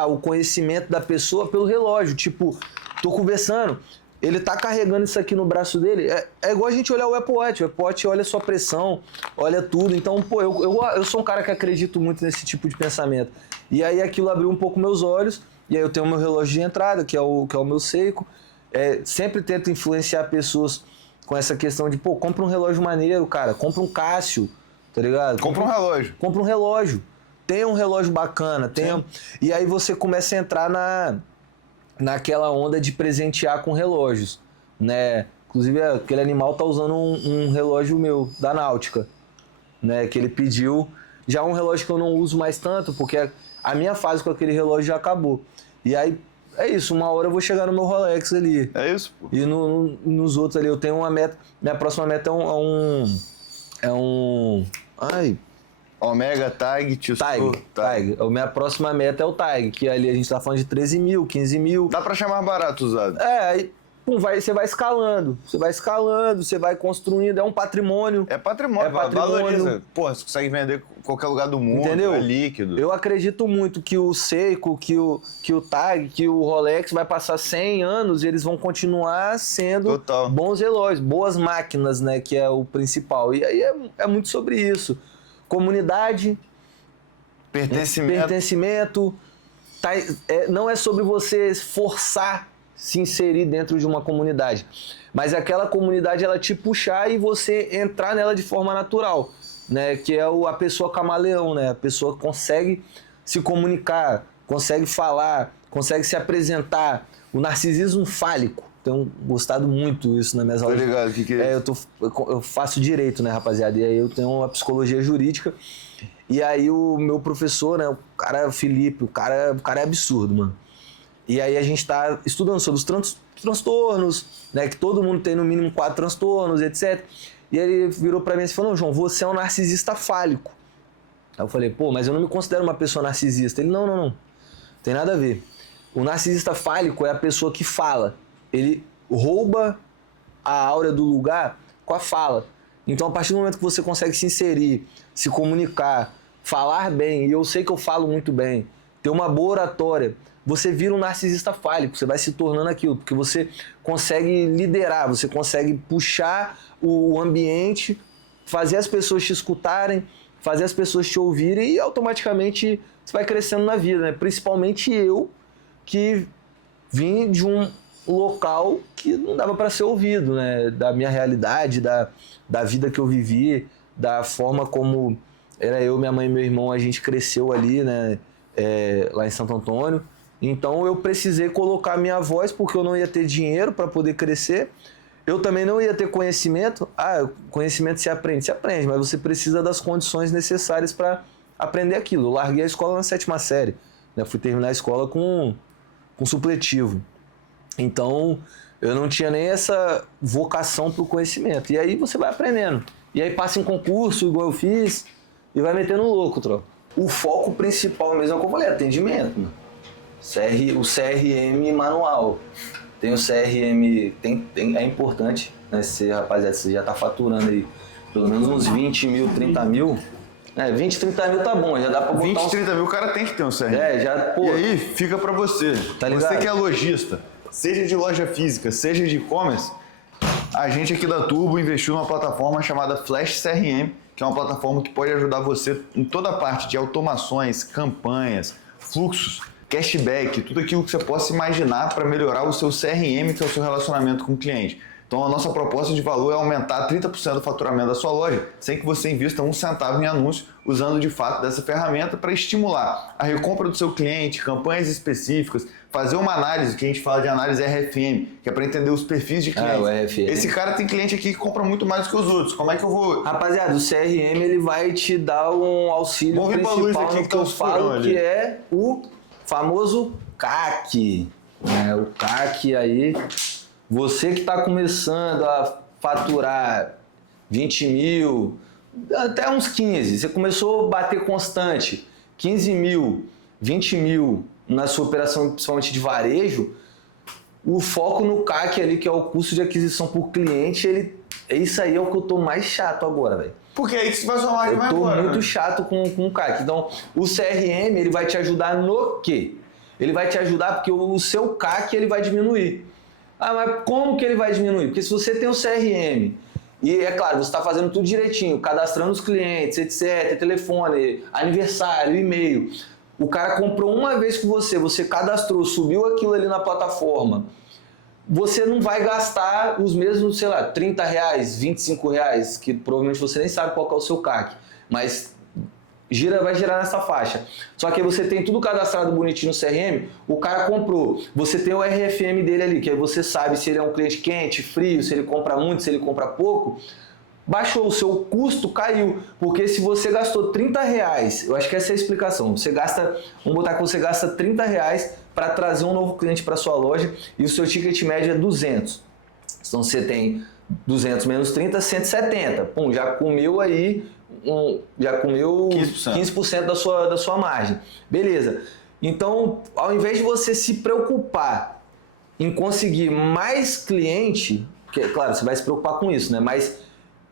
o conhecimento da pessoa pelo relógio. Tipo, tô conversando, ele tá carregando isso aqui no braço dele, é igual a gente olhar o Apple Watch. O Apple Watch olha a sua pressão, olha tudo. Então, pô, eu sou um cara que acredito muito nesse tipo de pensamento. E aí aquilo abriu um pouco meus olhos, e aí eu tenho o meu relógio de entrada, que é o meu Seiko. Sempre tento influenciar pessoas com essa questão de, pô, compra um relógio maneiro, cara, compra um Casio, tá ligado? Compra um relógio. Compra um relógio. Tenha um relógio bacana, e aí você começa a entrar naquela onda de presentear com relógios, né? Inclusive, aquele animal tá usando um relógio meu, da Náutica, né? Que ele pediu. Já um relógio que eu não uso mais tanto, porque a minha fase com aquele relógio já acabou. E aí, é isso, uma hora eu vou chegar no meu Rolex ali. É isso, pô. E nos outros ali, eu tenho uma meta. Minha próxima meta é um... Ai... Omega, TAG, TAG. A minha próxima meta é o TAG, que ali a gente tá falando de 13 mil, 15 mil. Dá pra achar mais barato usado. Aí você vai escalando, você vai construindo, é um patrimônio. É patrimônio, valoriza. Pô, você consegue vender em qualquer lugar do mundo, entendeu? É líquido. Eu acredito muito que o Seiko, que o TAG, que o Rolex vai passar 100 anos e eles vão continuar sendo bons relógios, boas máquinas, né, que é o principal. E aí é muito sobre isso. Comunidade, pertencimento não é sobre você forçar se inserir dentro de uma comunidade, mas aquela comunidade ela te puxar e você entrar nela de forma natural, né? Que é a pessoa camaleão, né? A pessoa consegue se comunicar, consegue falar, consegue se apresentar. O narcisismo fálico. Tenho gostado muito isso nas minhas aulas. Tô ligado, o que é isso? Eu faço direito, né, rapaziada? E aí eu tenho uma psicologia jurídica. E aí o meu professor, né, o cara Felipe, o cara é absurdo, mano. E aí a gente tá estudando sobre os transtornos, né, que todo mundo tem no mínimo 4 transtornos, etc. E aí ele virou pra mim e falou: não, João, você é um narcisista fálico. Aí eu falei: pô, mas eu não me considero uma pessoa narcisista. Ele: não. Tem nada a ver. O narcisista fálico é a pessoa que fala. Ele rouba a áurea do lugar com a fala. Então, a partir do momento que você consegue se inserir, se comunicar, falar bem, e eu sei que eu falo muito bem, ter uma boa oratória, você vira um narcisista fálico, você vai se tornando aquilo, porque você consegue liderar, você consegue puxar o ambiente, fazer as pessoas te escutarem, fazer as pessoas te ouvirem e automaticamente você vai crescendo na vida, né? Principalmente eu, que vim de um local que não dava para ser ouvido, né? Da minha realidade, da vida que eu vivi, da forma como era eu, minha mãe e meu irmão, a gente cresceu ali, né? Lá em Santo Antônio. Então eu precisei colocar minha voz, porque eu não ia ter dinheiro para poder crescer. Eu também não ia ter conhecimento. Conhecimento se aprende, mas você precisa das condições necessárias para aprender aquilo. Eu larguei a escola na 7ª série, né? Fui terminar a escola com supletivo. Então, eu não tinha nem essa vocação para o conhecimento. E aí você vai aprendendo. E aí passa em concurso, igual eu fiz, e vai metendo louco, troca. O foco principal mesmo é o que eu falei, atendimento. Né? O CRM manual. Tem o CRM, é importante, né? Rapaziada, você já está faturando aí pelo menos uns 20 mil, 30 mil. 20, 30 mil tá bom, já dá pra botar 20, 30 mil o cara tem que ter um CRM. Pô. E aí, fica pra você. Tá ligado? Você que é lojista, seja de loja física, seja de e-commerce, a gente aqui da Turbo investiu numa plataforma chamada Flash CRM, que é uma plataforma que pode ajudar você em toda a parte de automações, campanhas, fluxos, cashback, tudo aquilo que você possa imaginar para melhorar o seu CRM, que é o seu relacionamento com o cliente. Então a nossa proposta de valor é aumentar 30% do faturamento da sua loja, sem que você invista 1 centavo em anúncio, usando de fato dessa ferramenta para estimular a recompra do seu cliente, campanhas específicas, fazer uma análise, que a gente fala de análise RFM, que é para entender os perfis de clientes. O RFM. Esse cara tem cliente aqui que compra muito mais do que os outros. Como é que eu vou... Rapaziada, o CRM ele vai te dar um auxílio principal aqui no que eu falo, que é o famoso CAC. O CAC aí... Você que está começando a faturar 20 mil, até uns 15, você começou a bater constante, 15 mil, 20 mil na sua operação, principalmente de varejo, o foco no CAC ali, que é o custo de aquisição por cliente, isso aí é o que eu tô mais chato agora, velho. Porque aí você vai somar mais agora. Eu tô muito chato com o CAC. Então, o CRM, ele vai te ajudar no quê? Ele vai te ajudar porque o seu CAC, ele vai diminuir. Ah, mas como que ele vai diminuir? Porque se você tem o CRM, e é claro, você está fazendo tudo direitinho, cadastrando os clientes, etc., telefone, aniversário, e-mail. O cara comprou uma vez com você cadastrou, subiu aquilo ali na plataforma. Você não vai gastar os mesmos, sei lá, R$30, R$25, que provavelmente você nem sabe qual que é o seu CAC, mas vai girar nessa faixa. Só que aí você tem tudo cadastrado bonitinho no CRM, o cara comprou, você tem o RFM dele ali, que aí você sabe se ele é um cliente quente, frio, se ele compra muito, se ele compra pouco. Baixou, o seu custo caiu, porque se você gastou R$30, eu acho que essa é a explicação, vamos botar que você gasta R$30 para trazer um novo cliente para sua loja e o seu ticket médio é 200. Então você tem 200 menos 30, 170. Pum, já comeu aí, já comeu 15% da sua margem. Beleza. Então, ao invés de você se preocupar em conseguir mais cliente, porque, claro, você vai se preocupar com isso, né? Mas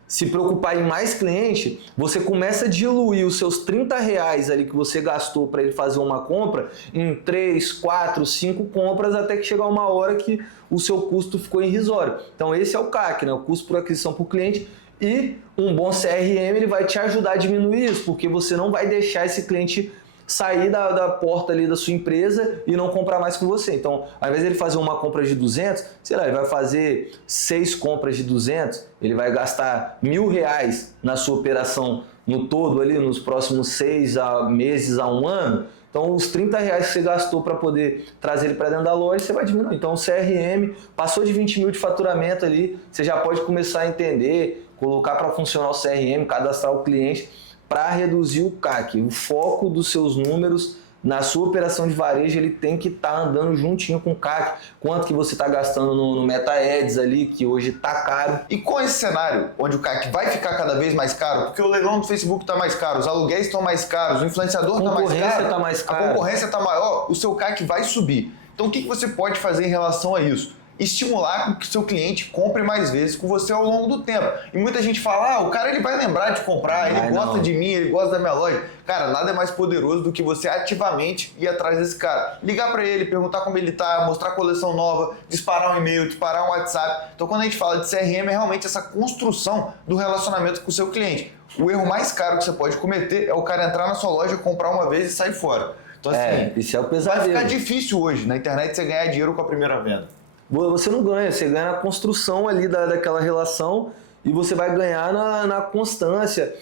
se preocupar em mais cliente, você começa a diluir os seus R$30 ali que você gastou para ele fazer uma compra em 3, 4, 5 compras até que chegar uma hora que o seu custo ficou irrisório. Então esse é o CAC, né? O custo por aquisição por cliente, e um bom CRM ele vai te ajudar a diminuir isso, porque você não vai deixar esse cliente sair da porta ali da sua empresa e não comprar mais com você. Então, ao invés dele fazer uma compra de 200, sei lá, ele vai fazer 6 compras de 200, ele vai gastar R$1.000 na sua operação no todo ali, nos próximos 6 meses a 1 ano. Então, os R$30 que você gastou para poder trazer ele para dentro da loja, você vai diminuir. Então, o CRM passou de 20 mil de faturamento ali, você já pode começar a entender, colocar para funcionar o CRM, cadastrar o cliente, para reduzir o CAC. O foco dos seus números na sua operação de varejo, ele tem que estar andando juntinho com o CAC. Quanto que você está gastando no Meta Ads ali, que hoje está caro. E com esse cenário, onde o CAC vai ficar cada vez mais caro, porque o leilão do Facebook está mais caro, os aluguéis estão mais caros, o influenciador está mais caro, a concorrência está maior, o seu CAC vai subir. Então o que você pode fazer em relação a isso? Estimular que o seu cliente compre mais vezes com você ao longo do tempo. E muita gente fala, o cara ele vai lembrar de comprar, ele gosta de mim, ele gosta da minha loja. Cara, nada é mais poderoso do que você ativamente ir atrás desse cara. Ligar para ele, perguntar como ele tá, mostrar coleção nova, disparar um e-mail, disparar um WhatsApp. Então quando a gente fala de CRM, é realmente essa construção do relacionamento com o seu cliente. O erro mais caro que você pode cometer é o cara entrar na sua loja, comprar uma vez e sair fora. Então assim, isso é o pesadelo. Vai ficar difícil hoje na internet você ganhar dinheiro com a primeira venda. Você não ganha, você ganha na construção ali daquela relação e você vai ganhar na constância.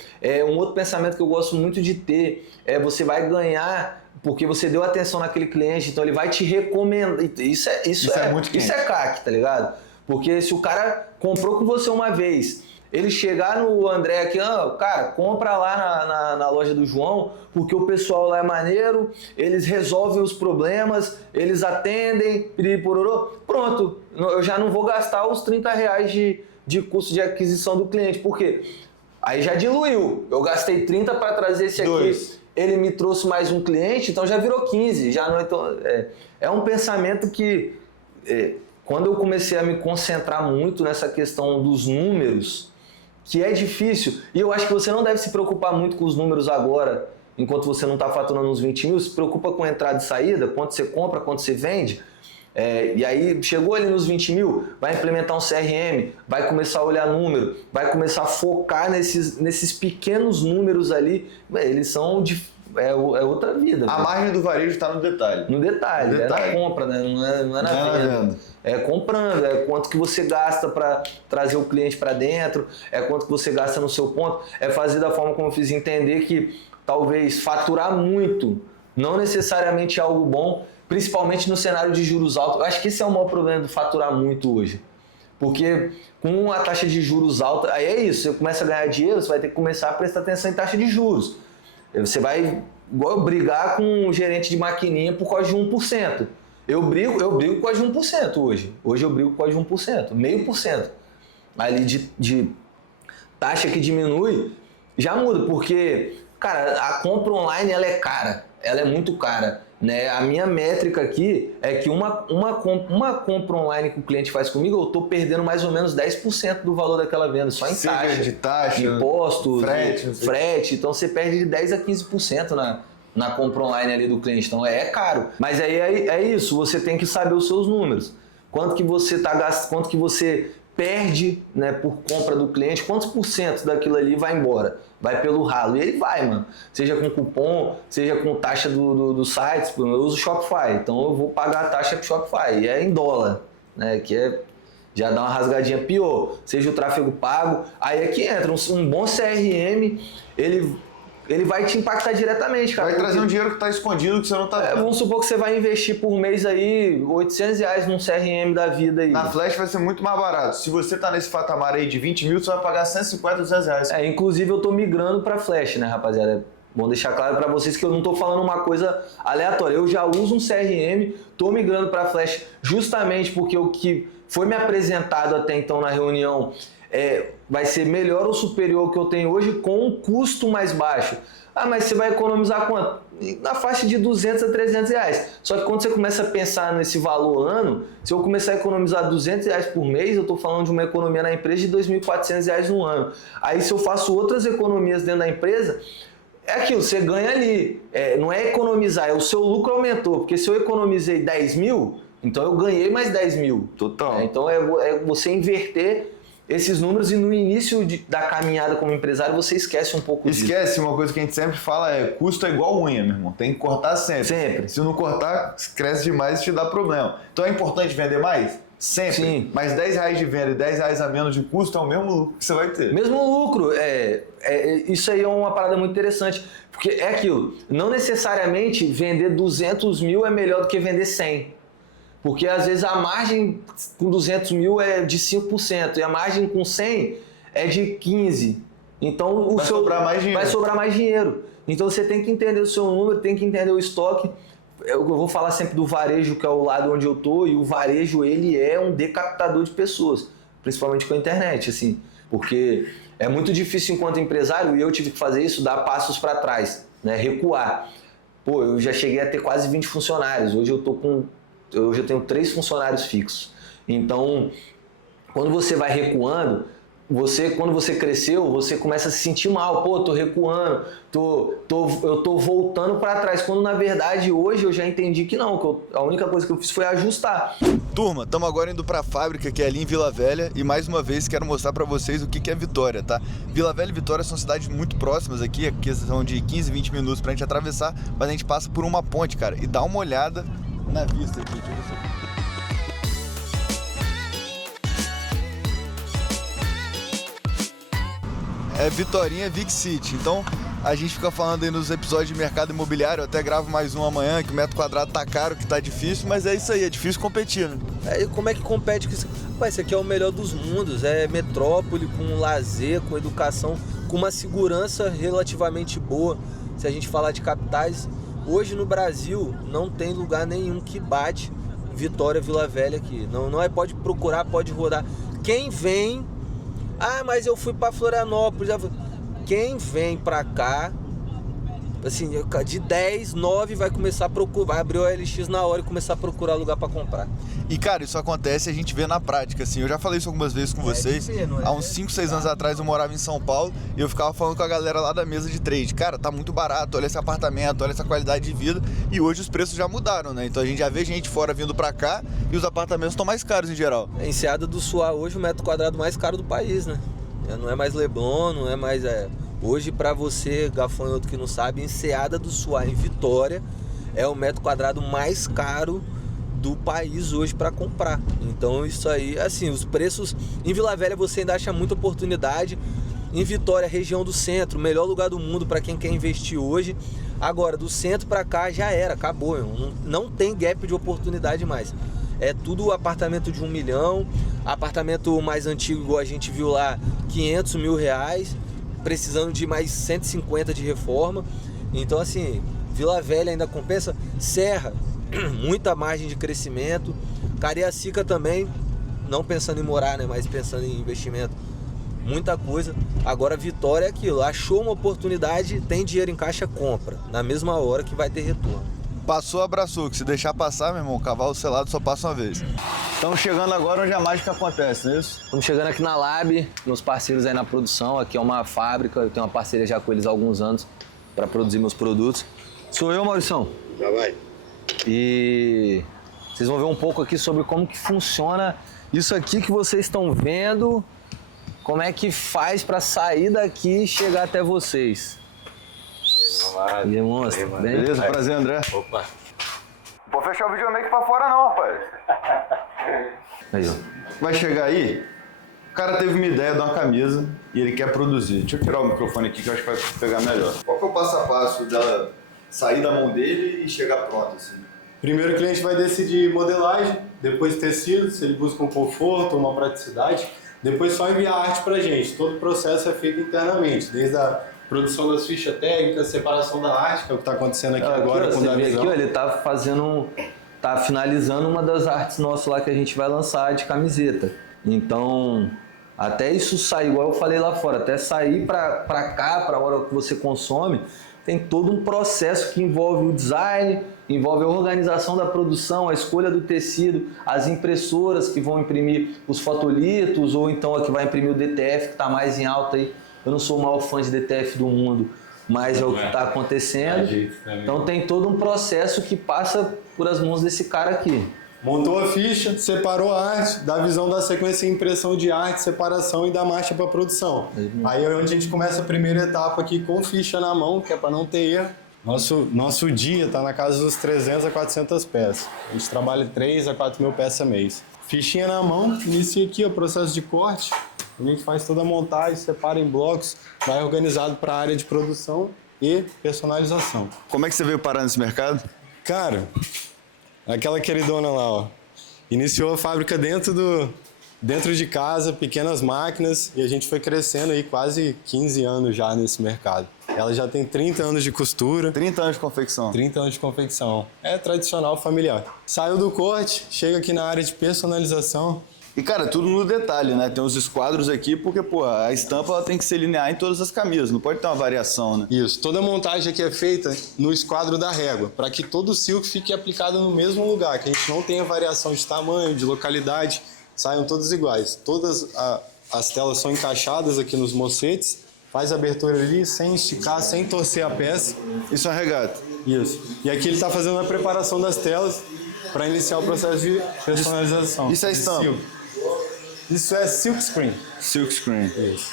Um outro pensamento que eu gosto muito de ter é você vai ganhar porque você deu atenção naquele cliente, então ele vai te recomendar. Isso é CAC, tá ligado? Porque se o cara comprou com você uma vez, ele chegar no André aqui, cara, compra lá na loja do João, porque o pessoal lá é maneiro, eles resolvem os problemas, eles atendem, pronto, eu já não vou gastar os R$30 de custo de aquisição do cliente, porque aí já diluiu, eu gastei 30 para trazer esse aqui, ele me trouxe mais um cliente, então já virou 15, já não, então, é um pensamento que, quando eu comecei a me concentrar muito nessa questão dos números, que é difícil, e eu acho que você não deve se preocupar muito com os números agora, enquanto você não está faturando uns 20 mil, se preocupa com entrada e saída, quanto você compra, quanto você vende, e aí chegou ali nos 20 mil, vai implementar um CRM, vai começar a olhar número, vai começar a focar nesses pequenos números ali, eles são é outra vida. A margem do varejo está no detalhe. No detalhe, é na compra, né? Não é na venda. É comprando, é quanto que você gasta para trazer o cliente para dentro, é quanto que você gasta no seu ponto, é fazer da forma como eu fiz entender que talvez faturar muito não necessariamente é algo bom, principalmente no cenário de juros altos. Eu acho que esse é o maior problema do faturar muito hoje. Porque com a taxa de juros alta, aí é isso, você começa a ganhar dinheiro, você vai ter que começar a prestar atenção em taxa de juros. Você vai igual brigar com um gerente de maquininha por causa de 1%. Eu brigo por causa de 1% hoje. Hoje eu brigo por causa de 1%, 0,5%. Ali de taxa que diminui, já muda, porque, cara, a compra online ela é cara, ela é muito cara. Né? A minha métrica aqui é que uma compra online que o cliente faz comigo, eu estou perdendo mais ou menos 10% do valor daquela venda, só em taxa, impostos, frete. Então você perde de 10% a 15% na compra online ali do cliente. Então é caro. Mas aí é isso, você tem que saber os seus números. quanto que você tá gastando, quanto que você perde, né, por compra do cliente, quantos por cento daquilo ali vai embora, vai pelo ralo. E ele vai, mano. Seja com cupom, seja com taxa do site. Eu uso o Shopify, então eu vou pagar a taxa pro Shopify. E é em dólar, né, que já dá uma rasgadinha pior. Seja o tráfego pago, aí é que entra um bom CRM, ele vai te impactar diretamente, cara. Vai trazer um dinheiro que está escondido, que você não está vendo. Vamos supor que você vai investir por mês aí R$800 num CRM da vida aí. Na Flash vai ser muito mais barato. Se você está nesse patamar aí de 20 mil, você vai pagar 150, R$200. Inclusive eu tô migrando para Flash, né, rapaziada? É bom deixar claro para vocês que eu não tô falando uma coisa aleatória. Eu já uso um CRM, tô migrando para Flash justamente porque o que foi me apresentado até então na reunião vai ser melhor ou superior ao que eu tenho hoje com um custo mais baixo. Ah, mas você vai economizar quanto? Na faixa de R$200 a R$300. Só que quando você começa a pensar nesse valor ano, se eu começar a economizar R$200 por mês, eu estou falando de uma economia na empresa de R$2.400 no ano. Aí se eu faço outras economias dentro da empresa, é aquilo, você ganha ali. Não é economizar, o seu lucro aumentou. Porque se eu economizei 10 mil, então eu ganhei mais 10 mil. Total. Então é você inverter esses números e no início da caminhada como empresário você esquece um pouco disso. Esquece, uma coisa que a gente sempre fala custo é igual unha, meu irmão. Tem que cortar sempre. Sempre. Se não cortar, cresce demais e te dá problema. Então é importante vender mais? Sempre. Sim. Mas R$10 de venda e R$10 a menos de custo é o mesmo lucro que você vai ter. Mesmo lucro. Isso aí é uma parada muito interessante. Porque é aquilo, não necessariamente vender 200 mil é melhor do que vender 100. Porque às vezes a margem com 200 mil é de 5% e a margem com 100 é de 15%. Então vai sobrar mais dinheiro. Vai sobrar mais dinheiro. Então você tem que entender o seu número, tem que entender o estoque. Eu vou falar sempre do varejo, que é o lado onde eu tô, e o varejo ele é um decapitador de pessoas, principalmente com a internet, assim, porque é muito difícil enquanto empresário, e eu tive que fazer isso, dar passos para trás, né, recuar. Pô, eu já cheguei a ter quase 20 funcionários, hoje eu tenho 3 funcionários fixos. Então, quando você vai recuando, quando você cresceu, você começa a se sentir mal. Pô, tô recuando, eu tô voltando para trás. Quando na verdade hoje eu já entendi que não, a única coisa que eu fiz foi ajustar. Turma, estamos agora indo para a fábrica que é ali em Vila Velha e mais uma vez quero mostrar para vocês o que é Vitória, tá? Vila Velha e Vitória são cidades muito próximas aqui são de 15, 20 minutos pra gente atravessar, mas a gente passa por uma ponte, cara, e dá uma olhada na vista aqui, deixa eu ver se... É Vitorinha Vic City, então a gente fica falando aí nos episódios de mercado imobiliário, eu até gravo mais um amanhã, que o metro quadrado tá caro, que tá difícil, mas é isso aí, é difícil competir, né? Como é que compete com isso? Pai, isso aqui é o melhor dos mundos, é metrópole com lazer, com educação, com uma segurança relativamente boa. Se a gente falar de capitais, hoje no Brasil não tem lugar nenhum que bate Vitória, Vila Velha aqui. Não pode procurar, pode rodar. Quem vem... Ah, mas eu fui para Florianópolis. Quem vem para cá, assim, de 10, 9 vai começar a procurar, vai abrir o OLX na hora e começar a procurar lugar para comprar. E cara, isso acontece e a gente vê na prática, assim. Eu já falei isso algumas vezes com vocês. Há uns 5, 6 anos atrás eu morava em São Paulo e eu ficava falando com a galera lá da mesa de trade. Cara, tá muito barato, olha esse apartamento, olha essa qualidade de vida. E hoje os preços já mudaram, né? Então a gente já vê gente fora vindo pra cá e os apartamentos estão mais caros em geral. Em Enseada do Suá hoje o metro quadrado mais caro do país, né? Não é mais Leblon, não é mais... Hoje, para você, gafanhoto que não sabe, Enseada do Suá, em Vitória, é o metro quadrado mais caro do país hoje para comprar. Então isso aí, assim, os preços em Vila Velha você ainda acha muita oportunidade. Em Vitória, região do centro, melhor lugar do mundo para quem quer investir hoje. Agora, do centro para cá já era, acabou, não tem gap de oportunidade mais. É tudo apartamento de 1 milhão, apartamento mais antigo, igual a gente viu lá, 500 mil reais, precisando de mais 150 de reforma. Então, assim, Vila Velha ainda compensa. Serra, muita margem de crescimento. Cariacica também, não pensando em morar, né, mas pensando em investimento. Muita coisa. Agora Vitória é aquilo, achou uma oportunidade, tem dinheiro em caixa, compra. Na mesma hora que vai ter retorno. Passou, abraçou, que se deixar passar, meu irmão, o cavalo selado só passa uma vez. Estamos chegando agora onde a mágica acontece, não é isso? Estamos chegando aqui na Lab, meus parceiros aí na produção. Aqui é uma fábrica, eu tenho uma parceria já com eles há alguns anos para produzir meus produtos. Sou eu, Maurição. Já vai. E Vocês vão ver um pouco aqui sobre como que funciona isso aqui que vocês estão vendo, como é que faz para sair daqui e chegar até vocês. E aí, monstro, Beleza? Prazer, André. Opa. Não pode fechar o videomaker pra fora não, rapaz. Aí, ó. Vai chegar aí, o cara teve uma ideia de uma camisa e ele quer produzir. Deixa eu tirar o microfone aqui que eu acho que vai pegar melhor. Qual que é o passo a passo dela sair da mão dele e chegar pronto, assim? Primeiro o cliente vai decidir modelagem, depois tecido, se ele busca um conforto, uma praticidade, depois só enviar a arte pra gente. Todo o processo é feito internamente, desde a produção das fichas técnicas, separação da arte, que é o que está acontecendo aqui agora Aqui, ó, com o você vê Davizão. aqui, ó, ele tá finalizando uma das artes nossas lá que a gente vai lançar de camiseta. Então, até isso sair, igual eu falei lá fora, até sair pra cá, pra hora que você consome, tem todo um processo que envolve o design, envolve a organização da produção, a escolha do tecido, as impressoras que vão imprimir os fotolitos, ou então a que vai imprimir o DTF, que está mais em alta aí. Eu não sou o maior fã de DTF do mundo, mas é o que está acontecendo. Então tem todo um processo que passa por as mãos desse cara aqui. Montou a ficha, separou a arte, dá a visão da sequência de impressão de arte, separação e dá marcha para produção. Aí é onde a gente começa a primeira etapa aqui com ficha na mão, que é para não ter erro. Nosso dia está na casa dos 300 a 400 peças. A gente trabalha 3 a 4 mil peças mês. Fichinha na mão, inicia aqui o processo de corte. A gente faz toda a montagem, separa em blocos, vai organizado para a área de produção e personalização. Como é que você veio parar nesse mercado? Cara, aquela queridona lá, ó, iniciou a fábrica dentro de casa, pequenas máquinas, e a gente foi crescendo aí quase 15 anos já nesse mercado. Ela já tem 30 anos de costura. 30 anos de confecção. 30 anos de confecção. É tradicional familiar. Saiu do corte, chega aqui na área de personalização. E, cara, tudo no detalhe, né? Tem os esquadros aqui, porque, pô, a estampa ela tem que ser linear em todas as camisas, não pode ter uma variação, né? Isso, toda a montagem aqui é feita no esquadro da régua, para que todo o silk fique aplicado no mesmo lugar, que a gente não tenha variação de tamanho, de localidade, saiam todas iguais. Todas as telas são encaixadas aqui nos mocetes, faz a abertura ali sem esticar, sem torcer a peça. Isso é uma regata. Isso. E aqui ele está fazendo a preparação das telas para iniciar o processo de personalização. Isso é estampa? Isso é silk screen. Silk screen. Isso.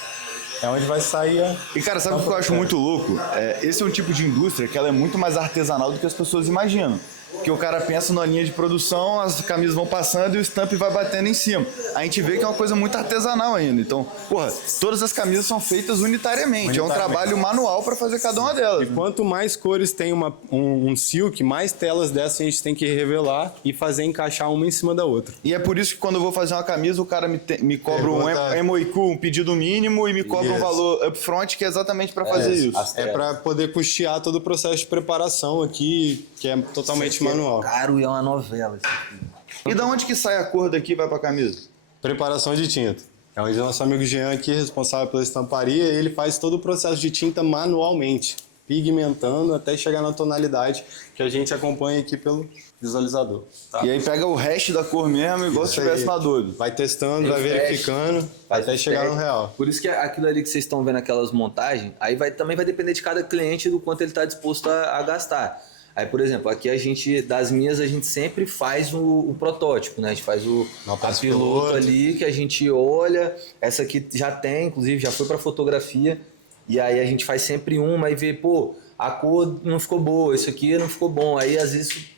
É onde vai sair a... E, cara, sabe o que eu acho muito louco? Esse é um tipo de indústria que ela é muito mais artesanal do que as pessoas imaginam. Porque o cara pensa na linha de produção, as camisas vão passando e o stamp vai batendo em cima. A gente vê que é uma coisa muito artesanal ainda. Então, porra, todas as camisas são feitas unitariamente. É um trabalho manual para fazer cada uma delas. E quanto mais cores tem um silk, mais telas dessas a gente tem que revelar e fazer encaixar uma em cima da outra. E é por isso que quando eu vou fazer uma camisa, o cara me cobra um MOIQ, um pedido mínimo, e me cobra um valor upfront, que é exatamente para fazer isso. É para poder custear todo o processo de preparação aqui, que é totalmente manual. Caro e é uma novela isso aqui. E da onde que sai a cor daqui e vai pra camisa? Preparação de tinta. É onde nosso amigo Jean aqui, responsável pela estamparia, ele faz todo o processo de tinta manualmente, pigmentando até chegar na tonalidade que a gente acompanha aqui pelo visualizador. Tá? E aí pega o resto da cor mesmo, igual se estivesse na Adobe. Vai testando, vai verificando, até chegar no real. Por isso que aquilo ali que vocês estão vendo, aquelas montagens, aí também vai depender de cada cliente do quanto ele está disposto a gastar. Aí, por exemplo, aqui a gente, das minhas, a gente sempre faz o protótipo, né? A gente faz a piloto ali, que a gente olha. Essa aqui já tem, inclusive, já foi para fotografia. E aí a gente faz sempre uma e vê, pô, a cor não ficou boa, isso aqui não ficou bom. Aí, às vezes,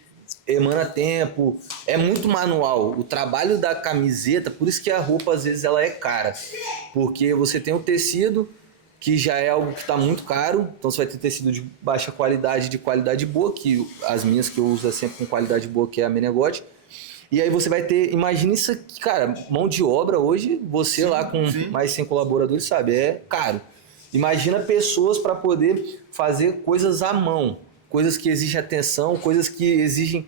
emana tempo. É muito manual. O trabalho da camiseta, por isso que a roupa, às vezes, ela é cara. Porque você tem o tecido, que já é algo que está muito caro, então você vai ter tecido de baixa qualidade, de qualidade boa, que as minhas que eu uso é sempre com qualidade boa, que é a Menegote. E aí você vai ter, imagina isso aqui, cara, mão de obra hoje, você lá com mais 100 colaboradores, sabe, é caro. Imagina pessoas para poder fazer coisas à mão, coisas que exigem atenção, coisas que exigem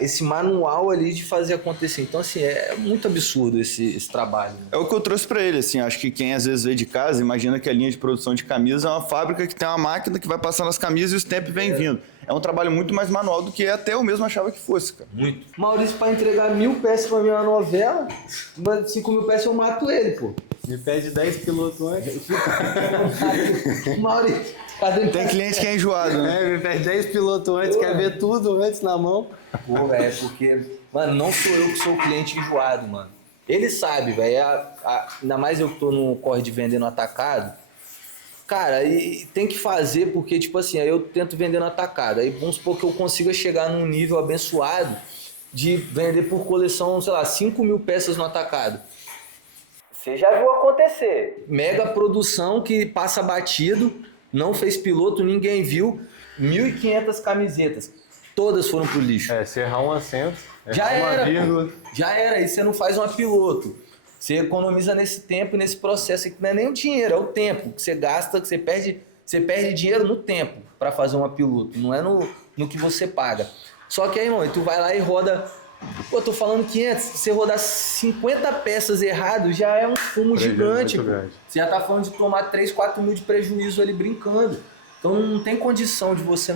esse manual ali de fazer acontecer. Então, assim, é muito absurdo esse trabalho. É o que eu trouxe pra ele, assim, acho que quem às vezes vê de casa, imagina que a linha de produção de camisa é uma fábrica que tem uma máquina que vai passando as camisas e o stamp vem vindo. É um trabalho muito mais manual do que até eu mesmo achava que fosse, cara. Muito. Maurício, para entregar 1000 peças pra mim uma novela, 5.000 peças eu mato ele, pô. Me pede 10 pilotos antes. Maurício, Tem cliente que é enjoado, né? Me perde 10 pilotos antes, quer ver tudo antes na mão. Pô, velho, porque, mano, não sou eu que sou o cliente enjoado, mano. Ele sabe, velho, ainda mais eu que tô no corre de vender no atacado. Cara, e tem que fazer porque, tipo assim, aí eu tento vender no atacado. Aí vamos supor que eu consiga chegar num nível abençoado de vender por coleção, sei lá, 5.000 peças no atacado. Você já viu acontecer. Mega produção que passa batido, não fez piloto, ninguém viu. 1.500 camisetas. Todas foram pro lixo. Se errar um acento, Já uma era, vírgula. pô. Já era. Aí você não faz uma piloto. Você economiza nesse tempo e nesse processo. Que não é nem o dinheiro, é o tempo que você gasta, que você perde dinheiro no tempo para fazer uma piloto. Não é no que você paga. Só que aí, irmão, tu vai lá e roda... Pô, tô falando 500, se você rodar 50 peças errado, já é um fumo gigante, pô. Grande. Você já tá falando de tomar 3, 4 mil de prejuízo ali brincando. Então não tem condição de você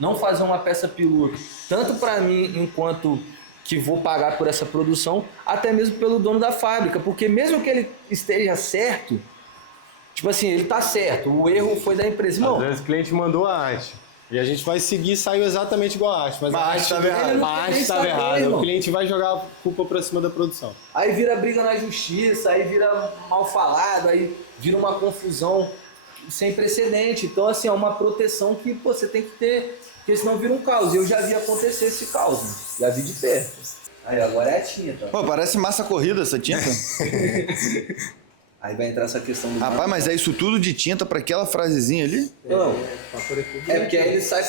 não fazer uma peça piloto. Tanto para mim, enquanto que vou pagar por essa produção, até mesmo pelo dono da fábrica. Porque mesmo que ele esteja certo, tipo assim, ele tá certo, o erro foi da empresa. Irmão, Às vezes o cliente mandou a arte. E a gente vai seguir, saiu exatamente igual a arte. Mas a arte estava errada. A arte estava errada. O cliente vai jogar a culpa pra cima da produção. aí vira briga na justiça, aí vira mal falado, aí vira uma confusão sem precedente. Então, assim, é uma proteção que pô, você tem que ter, porque senão vira um caos. E eu já vi acontecer esse caos, né? Já vi de perto. Aí, agora é a tinta. Pô, parece massa corrida essa tinta. Aí vai entrar essa questão do... Rapaz, mas é isso tudo de tinta pra aquela frasezinha ali? Não, é porque aí ele sai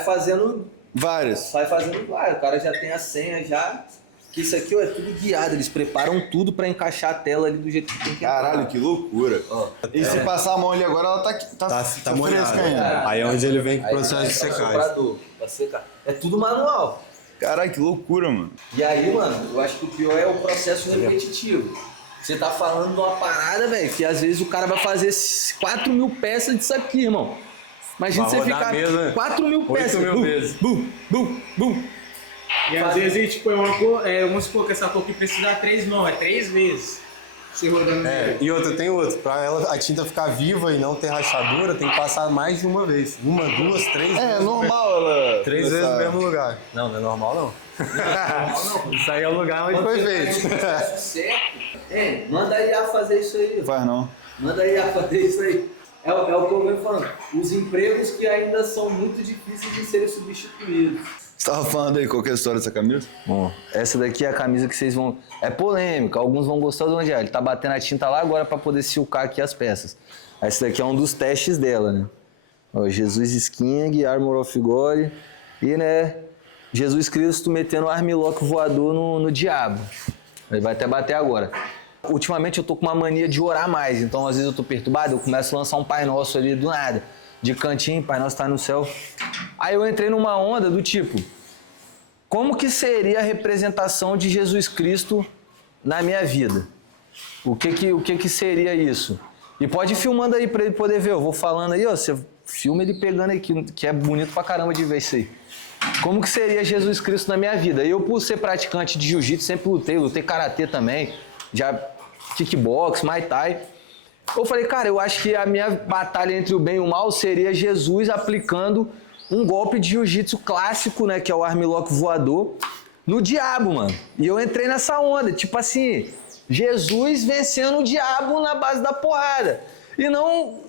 fazendo Várias. vários. O cara já tem a senha já, que isso aqui ó, é tudo guiado. Eles preparam tudo pra encaixar a tela ali do jeito que tem que entrar. Caralho, que loucura. Ó. E se passar a mão ali agora, ela tá molhada. fresca ainda. Aí é onde ele vem com o Aí processo de vai pra secagem. soprador, pra secar. É tudo manual. Caralho, que loucura, mano. E aí, mano, eu acho que o pior é o processo repetitivo. Você tá falando de uma parada, velho, que às vezes o cara vai fazer 4.000 peças disso aqui, irmão. Imagina Vai você rodar ficar a mesa 4.000 peças. 8.000 vezes. Bum, bum, bum. E às vezes, tipo, é uma cor, vamos supor que essa cor que precisa 3 mãos, é 3 vezes. Você rodando. E outra, tem outro. Pra ela, a tinta ficar viva e não ter rachadura, tem que passar mais de uma vez. 1, 2, 3 É vezes. normal ela. 3 vezes no mesmo lugar. Não, não é normal não. Isso aí é o lugar onde foi feito. Certo? Manda a IA fazer isso aí. Faz não. Manda a IA fazer isso aí. É o que eu venho falando. Os empregos que ainda são muito difíceis de serem substituídos. Você tava falando aí qual que é a história dessa camisa? Bom, essa daqui é a camisa que vocês vão... É polêmica, alguns vão gostar de onde é. Ele tá batendo a tinta lá agora para poder silcar aqui as peças. Esse daqui é um dos testes dela, né? Ó, Jesus Sking, Armor of God e, né, Jesus Cristo metendo o armlock voador no diabo. Ele vai até bater agora. Ultimamente eu tô com uma mania de orar mais, então às vezes eu tô perturbado, eu começo a lançar um Pai Nosso ali do nada. De cantinho, Pai Nosso tá no céu. Aí eu entrei numa onda do tipo, como que seria a representação de Jesus Cristo na minha vida? O que seria isso? E pode ir filmando aí pra ele poder ver. Eu vou falando aí, ó, você filma ele pegando aí, que é bonito pra caramba de ver isso aí. Como que seria Jesus Cristo na minha vida? E eu, por ser praticante de jiu-jitsu, sempre lutei karatê também, já kickbox, muay thai. Eu falei, cara, eu acho que a minha batalha entre o bem e o mal seria Jesus aplicando um golpe de jiu-jitsu clássico, né, que é o armlock voador, no diabo, mano. E eu entrei nessa onda, tipo assim, Jesus vencendo o diabo na base da porrada. E não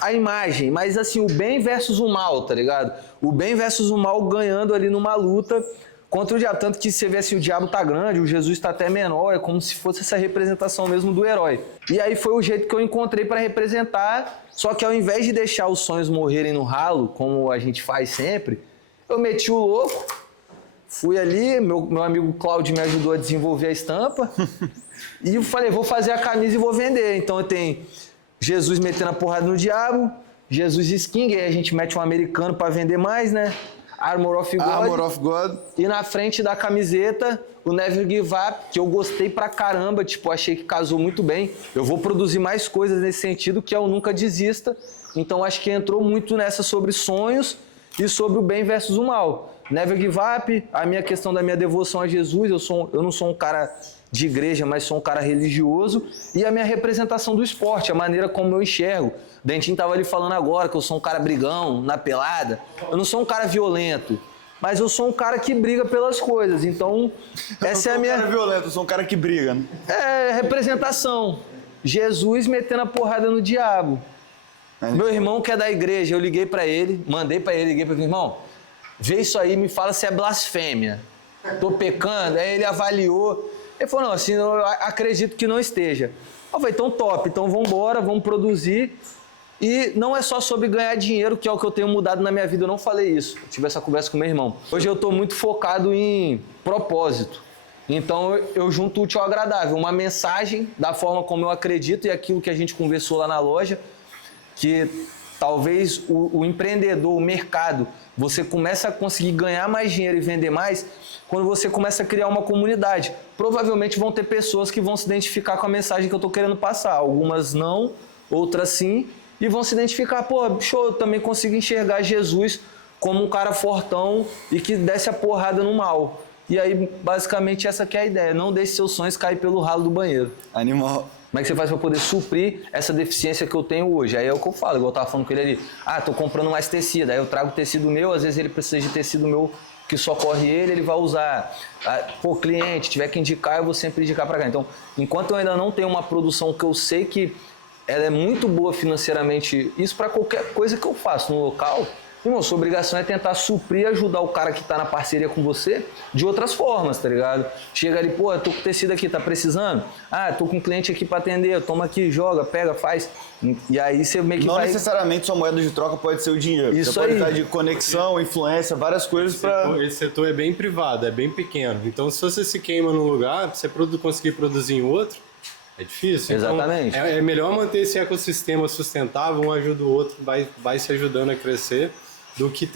a imagem, mas assim, o bem versus o mal, tá ligado? O bem versus o mal ganhando ali numa luta contra o diabo. Tanto que você vê assim, o diabo tá grande, o Jesus tá até menor, é como se fosse essa representação mesmo do herói. E aí foi o jeito que eu encontrei para representar, só que ao invés de deixar os sonhos morrerem no ralo, como a gente faz sempre, eu meti o louco, fui ali, meu amigo Cláudio me ajudou a desenvolver a estampa, e eu falei, vou fazer a camisa e vou vender. Então eu tenho Jesus metendo a porrada no diabo, Jesus Sking, aí a gente mete um americano para vender mais, né? Armor of God. Armor of God. E na frente da camiseta, o Never Give Up, que eu gostei pra caramba, tipo, achei que casou muito bem. Eu vou produzir mais coisas nesse sentido, que é o Nunca Desista. Então acho que entrou muito nessa sobre sonhos e sobre o bem versus o mal. Never Give Up, a minha questão da minha devoção a Jesus, eu não sou um cara de igreja, mas sou um cara religioso, e a minha representação do esporte, a maneira como eu enxergo. Dentinho tava ali falando agora que eu sou um cara brigão, na pelada. Eu não sou um cara violento, mas eu sou um cara que briga pelas coisas. Então, essa é a minha... Eu sou um cara violento, eu sou um cara que briga, né? É, representação. Jesus metendo a porrada no diabo. Meu irmão que é da igreja, eu liguei pra ele, mandei pra ele, liguei pra ele, irmão, vê isso aí, me fala se é blasfêmia. Tô pecando? Aí ele avaliou. Ele falou, não, assim, eu acredito que não esteja. Eu falei, então top, então vamos embora, vamos produzir. E não é só sobre ganhar dinheiro, que é o que eu tenho mudado na minha vida, eu não falei isso. Eu tive essa conversa com meu irmão. Hoje eu estou muito focado em propósito. Então eu junto o útil ao agradável, uma mensagem da forma como eu acredito e aquilo que a gente conversou lá na loja, que talvez o empreendedor, o mercado, você começa a conseguir ganhar mais dinheiro e vender mais quando você começa a criar uma comunidade. Provavelmente vão ter pessoas que vão se identificar com a mensagem que eu estou querendo passar. Algumas não, outras sim, e vão se identificar, pô, show, eu também consigo enxergar Jesus como um cara fortão e que desce a porrada no mal. E aí, basicamente, essa que é a ideia. Não deixe seus sonhos cair pelo ralo do banheiro. Animal. Como é que você faz para poder suprir essa deficiência que eu tenho hoje? Aí é o que eu falo, igual eu tava falando com ele ali. Ah, tô comprando mais tecido. Aí eu trago tecido meu, às vezes ele precisa de tecido meu que socorre ele vai usar. Pô, cliente, tiver que indicar, eu vou sempre indicar para cá. Então, enquanto eu ainda não tenho uma produção que eu sei que ela é muito boa financeiramente, isso para qualquer coisa que eu faço no local, irmão, sua obrigação é tentar suprir e ajudar o cara que tá na parceria com você de outras formas, tá ligado? Chega ali, pô, eu tô com tecido aqui, tá precisando? Ah, tô com um cliente aqui para atender, toma aqui, joga, pega, faz. E aí você meio que não vai... necessariamente sua moeda de troca pode ser o dinheiro. Isso você pode aí. estar de conexão, influência, várias coisas para... Esse setor é bem privado, é bem pequeno. Então, se você se queima num lugar, você conseguir produzir em outro, é difícil. Exatamente. Então, é melhor manter esse ecossistema sustentável, um ajuda o outro, vai se ajudando a crescer, do que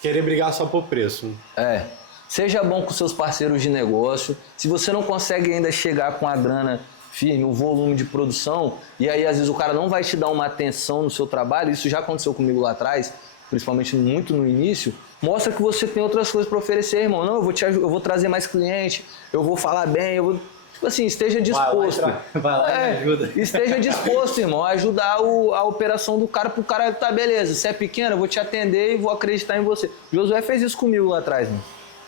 querer brigar só por preço. É. Seja bom com seus parceiros de negócio. Se você não consegue ainda chegar com a grana firme, o volume de produção, e aí às vezes o cara não vai te dar uma atenção no seu trabalho, isso já aconteceu comigo lá atrás, principalmente muito no início, mostra que você tem outras coisas para oferecer, irmão. Não, eu vou trazer mais cliente, eu vou falar bem, eu vou... Tipo assim, esteja disposto. Vai lá e me ajuda. Esteja disposto, irmão, a ajudar a operação do cara pro cara, tá, beleza, você é pequeno, eu vou te atender e vou acreditar em você. Josué fez isso comigo lá atrás, mano.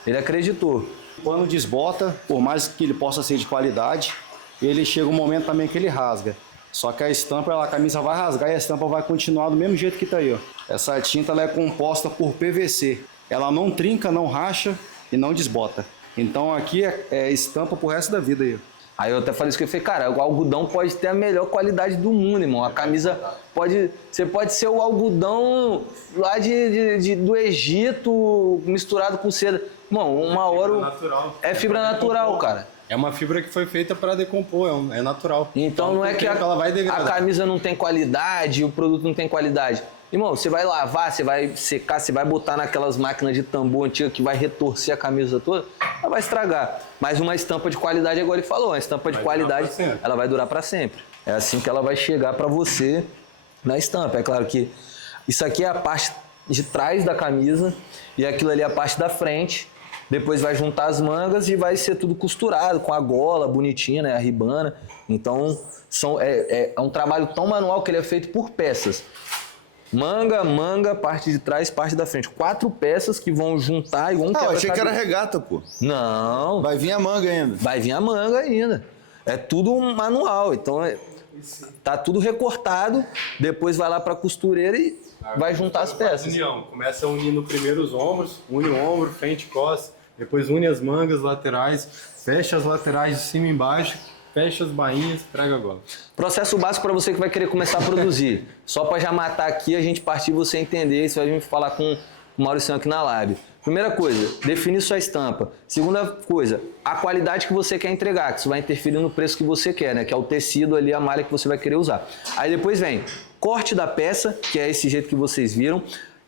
Ele acreditou. O pano desbota, por mais que ele possa ser de qualidade, ele chega um momento também que ele rasga. Só que a estampa, a camisa vai rasgar e a estampa vai continuar do mesmo jeito que tá aí, ó. Essa tinta ela é composta por PVC. Ela não trinca, não racha e não desbota. Então aqui é estampa pro resto da vida aí. Aí eu até falei isso que eu falei, cara, o algodão pode ter a melhor qualidade do mundo, irmão. A camisa pode... Você pode ser o algodão lá do Egito misturado com seda. Irmão, uma hora... Natural. É fibra natural, cara. É uma fibra que foi feita para decompor, é natural. Então não é que ela vai a degradar. camisa não tem qualidade, o produto não tem qualidade. Irmão, você vai lavar, você vai secar, você vai botar naquelas máquinas de tambor antiga que vai retorcer a camisa toda, ela vai estragar. Mas uma estampa de qualidade, agora ele falou, uma estampa de qualidade, ela vai durar para sempre. É assim que ela vai chegar para você na estampa. É claro que isso aqui é a parte de trás da camisa e aquilo ali é a parte da frente. Depois vai juntar as mangas e vai ser tudo costurado com a gola bonitinha, né, a ribana. Então é um trabalho tão manual que ele é feito por peças. Manga, parte de trás, parte da frente. 4 peças que vão juntar e vão Ah, eu achei que era regata, pô. Não. Vai vir a manga ainda. Vai vir a manga ainda. É tudo manual, então tá tudo recortado, depois vai lá pra costureira e vai juntar as peças. União. Começa unindo primeiro os ombros, une o ombro, frente e costas, depois une as mangas laterais, fecha as laterais de cima e embaixo, fecha as bainhas, traga a gola. Processo básico para você que vai querer começar a produzir. Só para já matar aqui, a gente partir você entender, você vai vir falar com o Maurício aqui na Lab. Primeira coisa, definir sua estampa. Segunda coisa, a qualidade que você quer entregar, que isso vai interferir no preço que você quer, né? Que é o tecido ali, a malha que você vai querer usar. Aí depois vem corte da peça, que é esse jeito que vocês viram,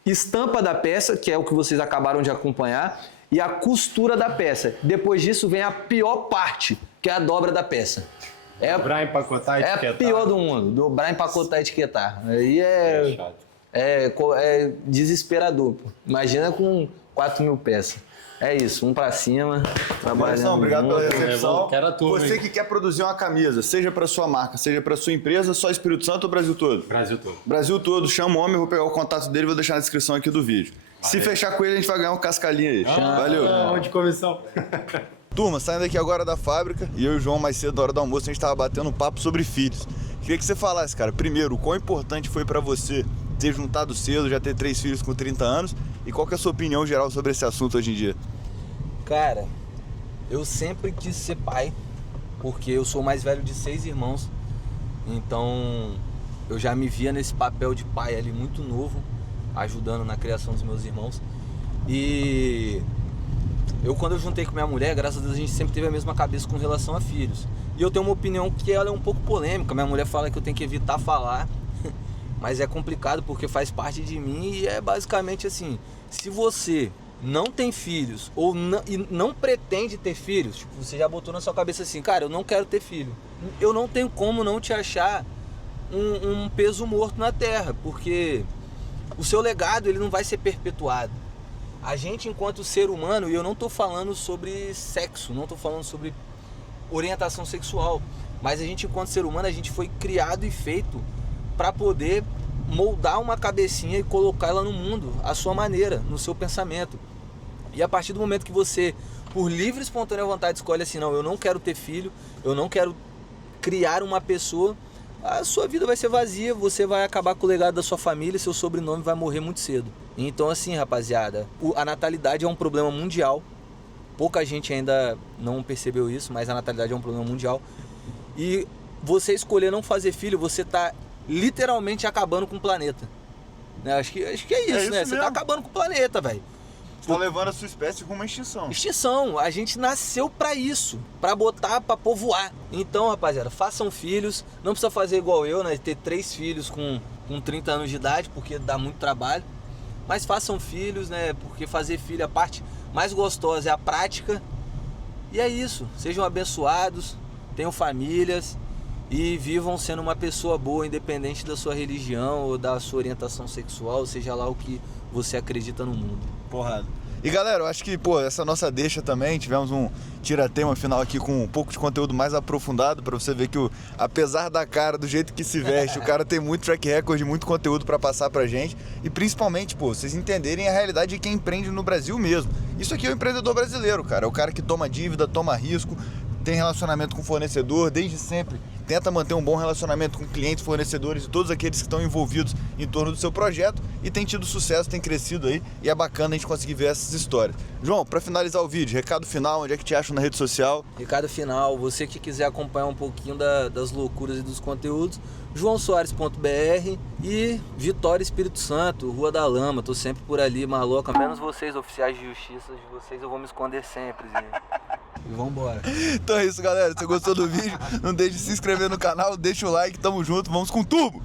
estampa da peça, que é o que vocês acabaram de acompanhar, e a costura da peça. Depois disso vem a pior parte, que é a dobra da peça. Dobrar, empacotar, etiquetar. É a pior do mundo, dobrar, empacotar e etiquetar. Aí é chato. é desesperador, pô. Imagina com 4.000 peças. É isso, pra cima, trabalhando. Obrigado pela recepção. Quero a turma, Você hein? que quer produzir uma camisa, seja para sua marca, seja para sua empresa, só Espírito Santo ou Brasil todo? Brasil todo. Brasil todo, chama o homem, eu vou pegar o contato dele e vou deixar na descrição aqui do vídeo. Se fechar com ele, a gente vai ganhar um cascalhinho aí. Valeu. De comissão. Turma, saindo aqui agora da fábrica, e eu e o João mais cedo, na hora do almoço, a gente tava batendo um papo sobre filhos. Queria que você falasse, cara, primeiro, o quão importante foi pra você ter juntado cedo, já ter 3 filhos com 30 anos, e qual que é a sua opinião geral sobre esse assunto hoje em dia? Cara, eu sempre quis ser pai, porque eu sou o mais velho de 6 irmãos. Então, eu já me via nesse papel de pai ali muito novo, ajudando na criação dos meus irmãos. E quando eu juntei com minha mulher, graças a Deus a gente sempre teve a mesma cabeça com relação a filhos. E eu tenho uma opinião que ela é um pouco polêmica. Minha mulher fala que eu tenho que evitar falar, mas é complicado porque faz parte de mim e é basicamente assim: se você não tem filhos ou não pretende ter filhos, tipo, você já botou na sua cabeça assim, cara, eu não quero ter filho, eu não tenho como não te achar um peso morto na terra, porque o seu legado ele não vai ser perpetuado. A gente, enquanto ser humano, e eu não estou falando sobre sexo, não estou falando sobre orientação sexual, mas a gente, enquanto ser humano, a gente foi criado e feito para poder moldar uma cabecinha e colocar ela no mundo, à sua maneira, no seu pensamento. E a partir do momento que você, por livre e espontânea vontade, escolhe assim, não, eu não quero ter filho, eu não quero criar uma pessoa, a sua vida vai ser vazia, você vai acabar com o legado da sua família, seu sobrenome vai morrer muito cedo. Então assim, rapaziada, a natalidade é um problema mundial. Pouca gente ainda não percebeu isso, mas a natalidade é um problema mundial. E você escolher não fazer filho, você tá literalmente acabando com o planeta. Né? Acho que é isso, né? Você mesmo. tá acabando com o planeta, velho. Você tá levando a sua espécie rumo à extinção. Extinção, a gente nasceu pra isso, pra botar, pra povoar. Então, rapaziada, façam filhos, não precisa fazer igual eu, né, ter 3 filhos com 30 anos de idade, porque dá muito trabalho. Mas façam filhos, né, porque fazer filho, a parte mais gostosa é a prática. E é isso, sejam abençoados, tenham famílias e vivam sendo uma pessoa boa, independente da sua religião ou da sua orientação sexual, seja lá o que você acredita no mundo. Porrada. E galera, eu acho que, essa nossa deixa também, tivemos um tiratema final aqui com um pouco de conteúdo mais aprofundado, pra você ver que, apesar da cara, do jeito que se veste, o cara tem muito track record, muito conteúdo pra passar pra gente. E principalmente, vocês entenderem a realidade de quem empreende no Brasil mesmo. Isso aqui é o empreendedor brasileiro, cara. É o cara que toma dívida, toma risco, tem relacionamento com o fornecedor desde sempre, tenta manter um bom relacionamento com clientes, fornecedores e todos aqueles que estão envolvidos em torno do seu projeto e tem tido sucesso, tem crescido aí e é bacana a gente conseguir ver essas histórias. João, para finalizar o vídeo, recado final, onde é que te acham na rede social? Recado final, você que quiser acompanhar um pouquinho das loucuras e dos conteúdos, joaosoares.br e Vitória Espírito Santo, Rua da Lama, tô sempre por ali, maloca, menos vocês, oficiais de justiça, de vocês eu vou me esconder sempre, e vambora. Então é isso, galera, se você gostou do vídeo, não deixe de se inscrever no canal, deixa o like, tamo junto, vamos com tudo!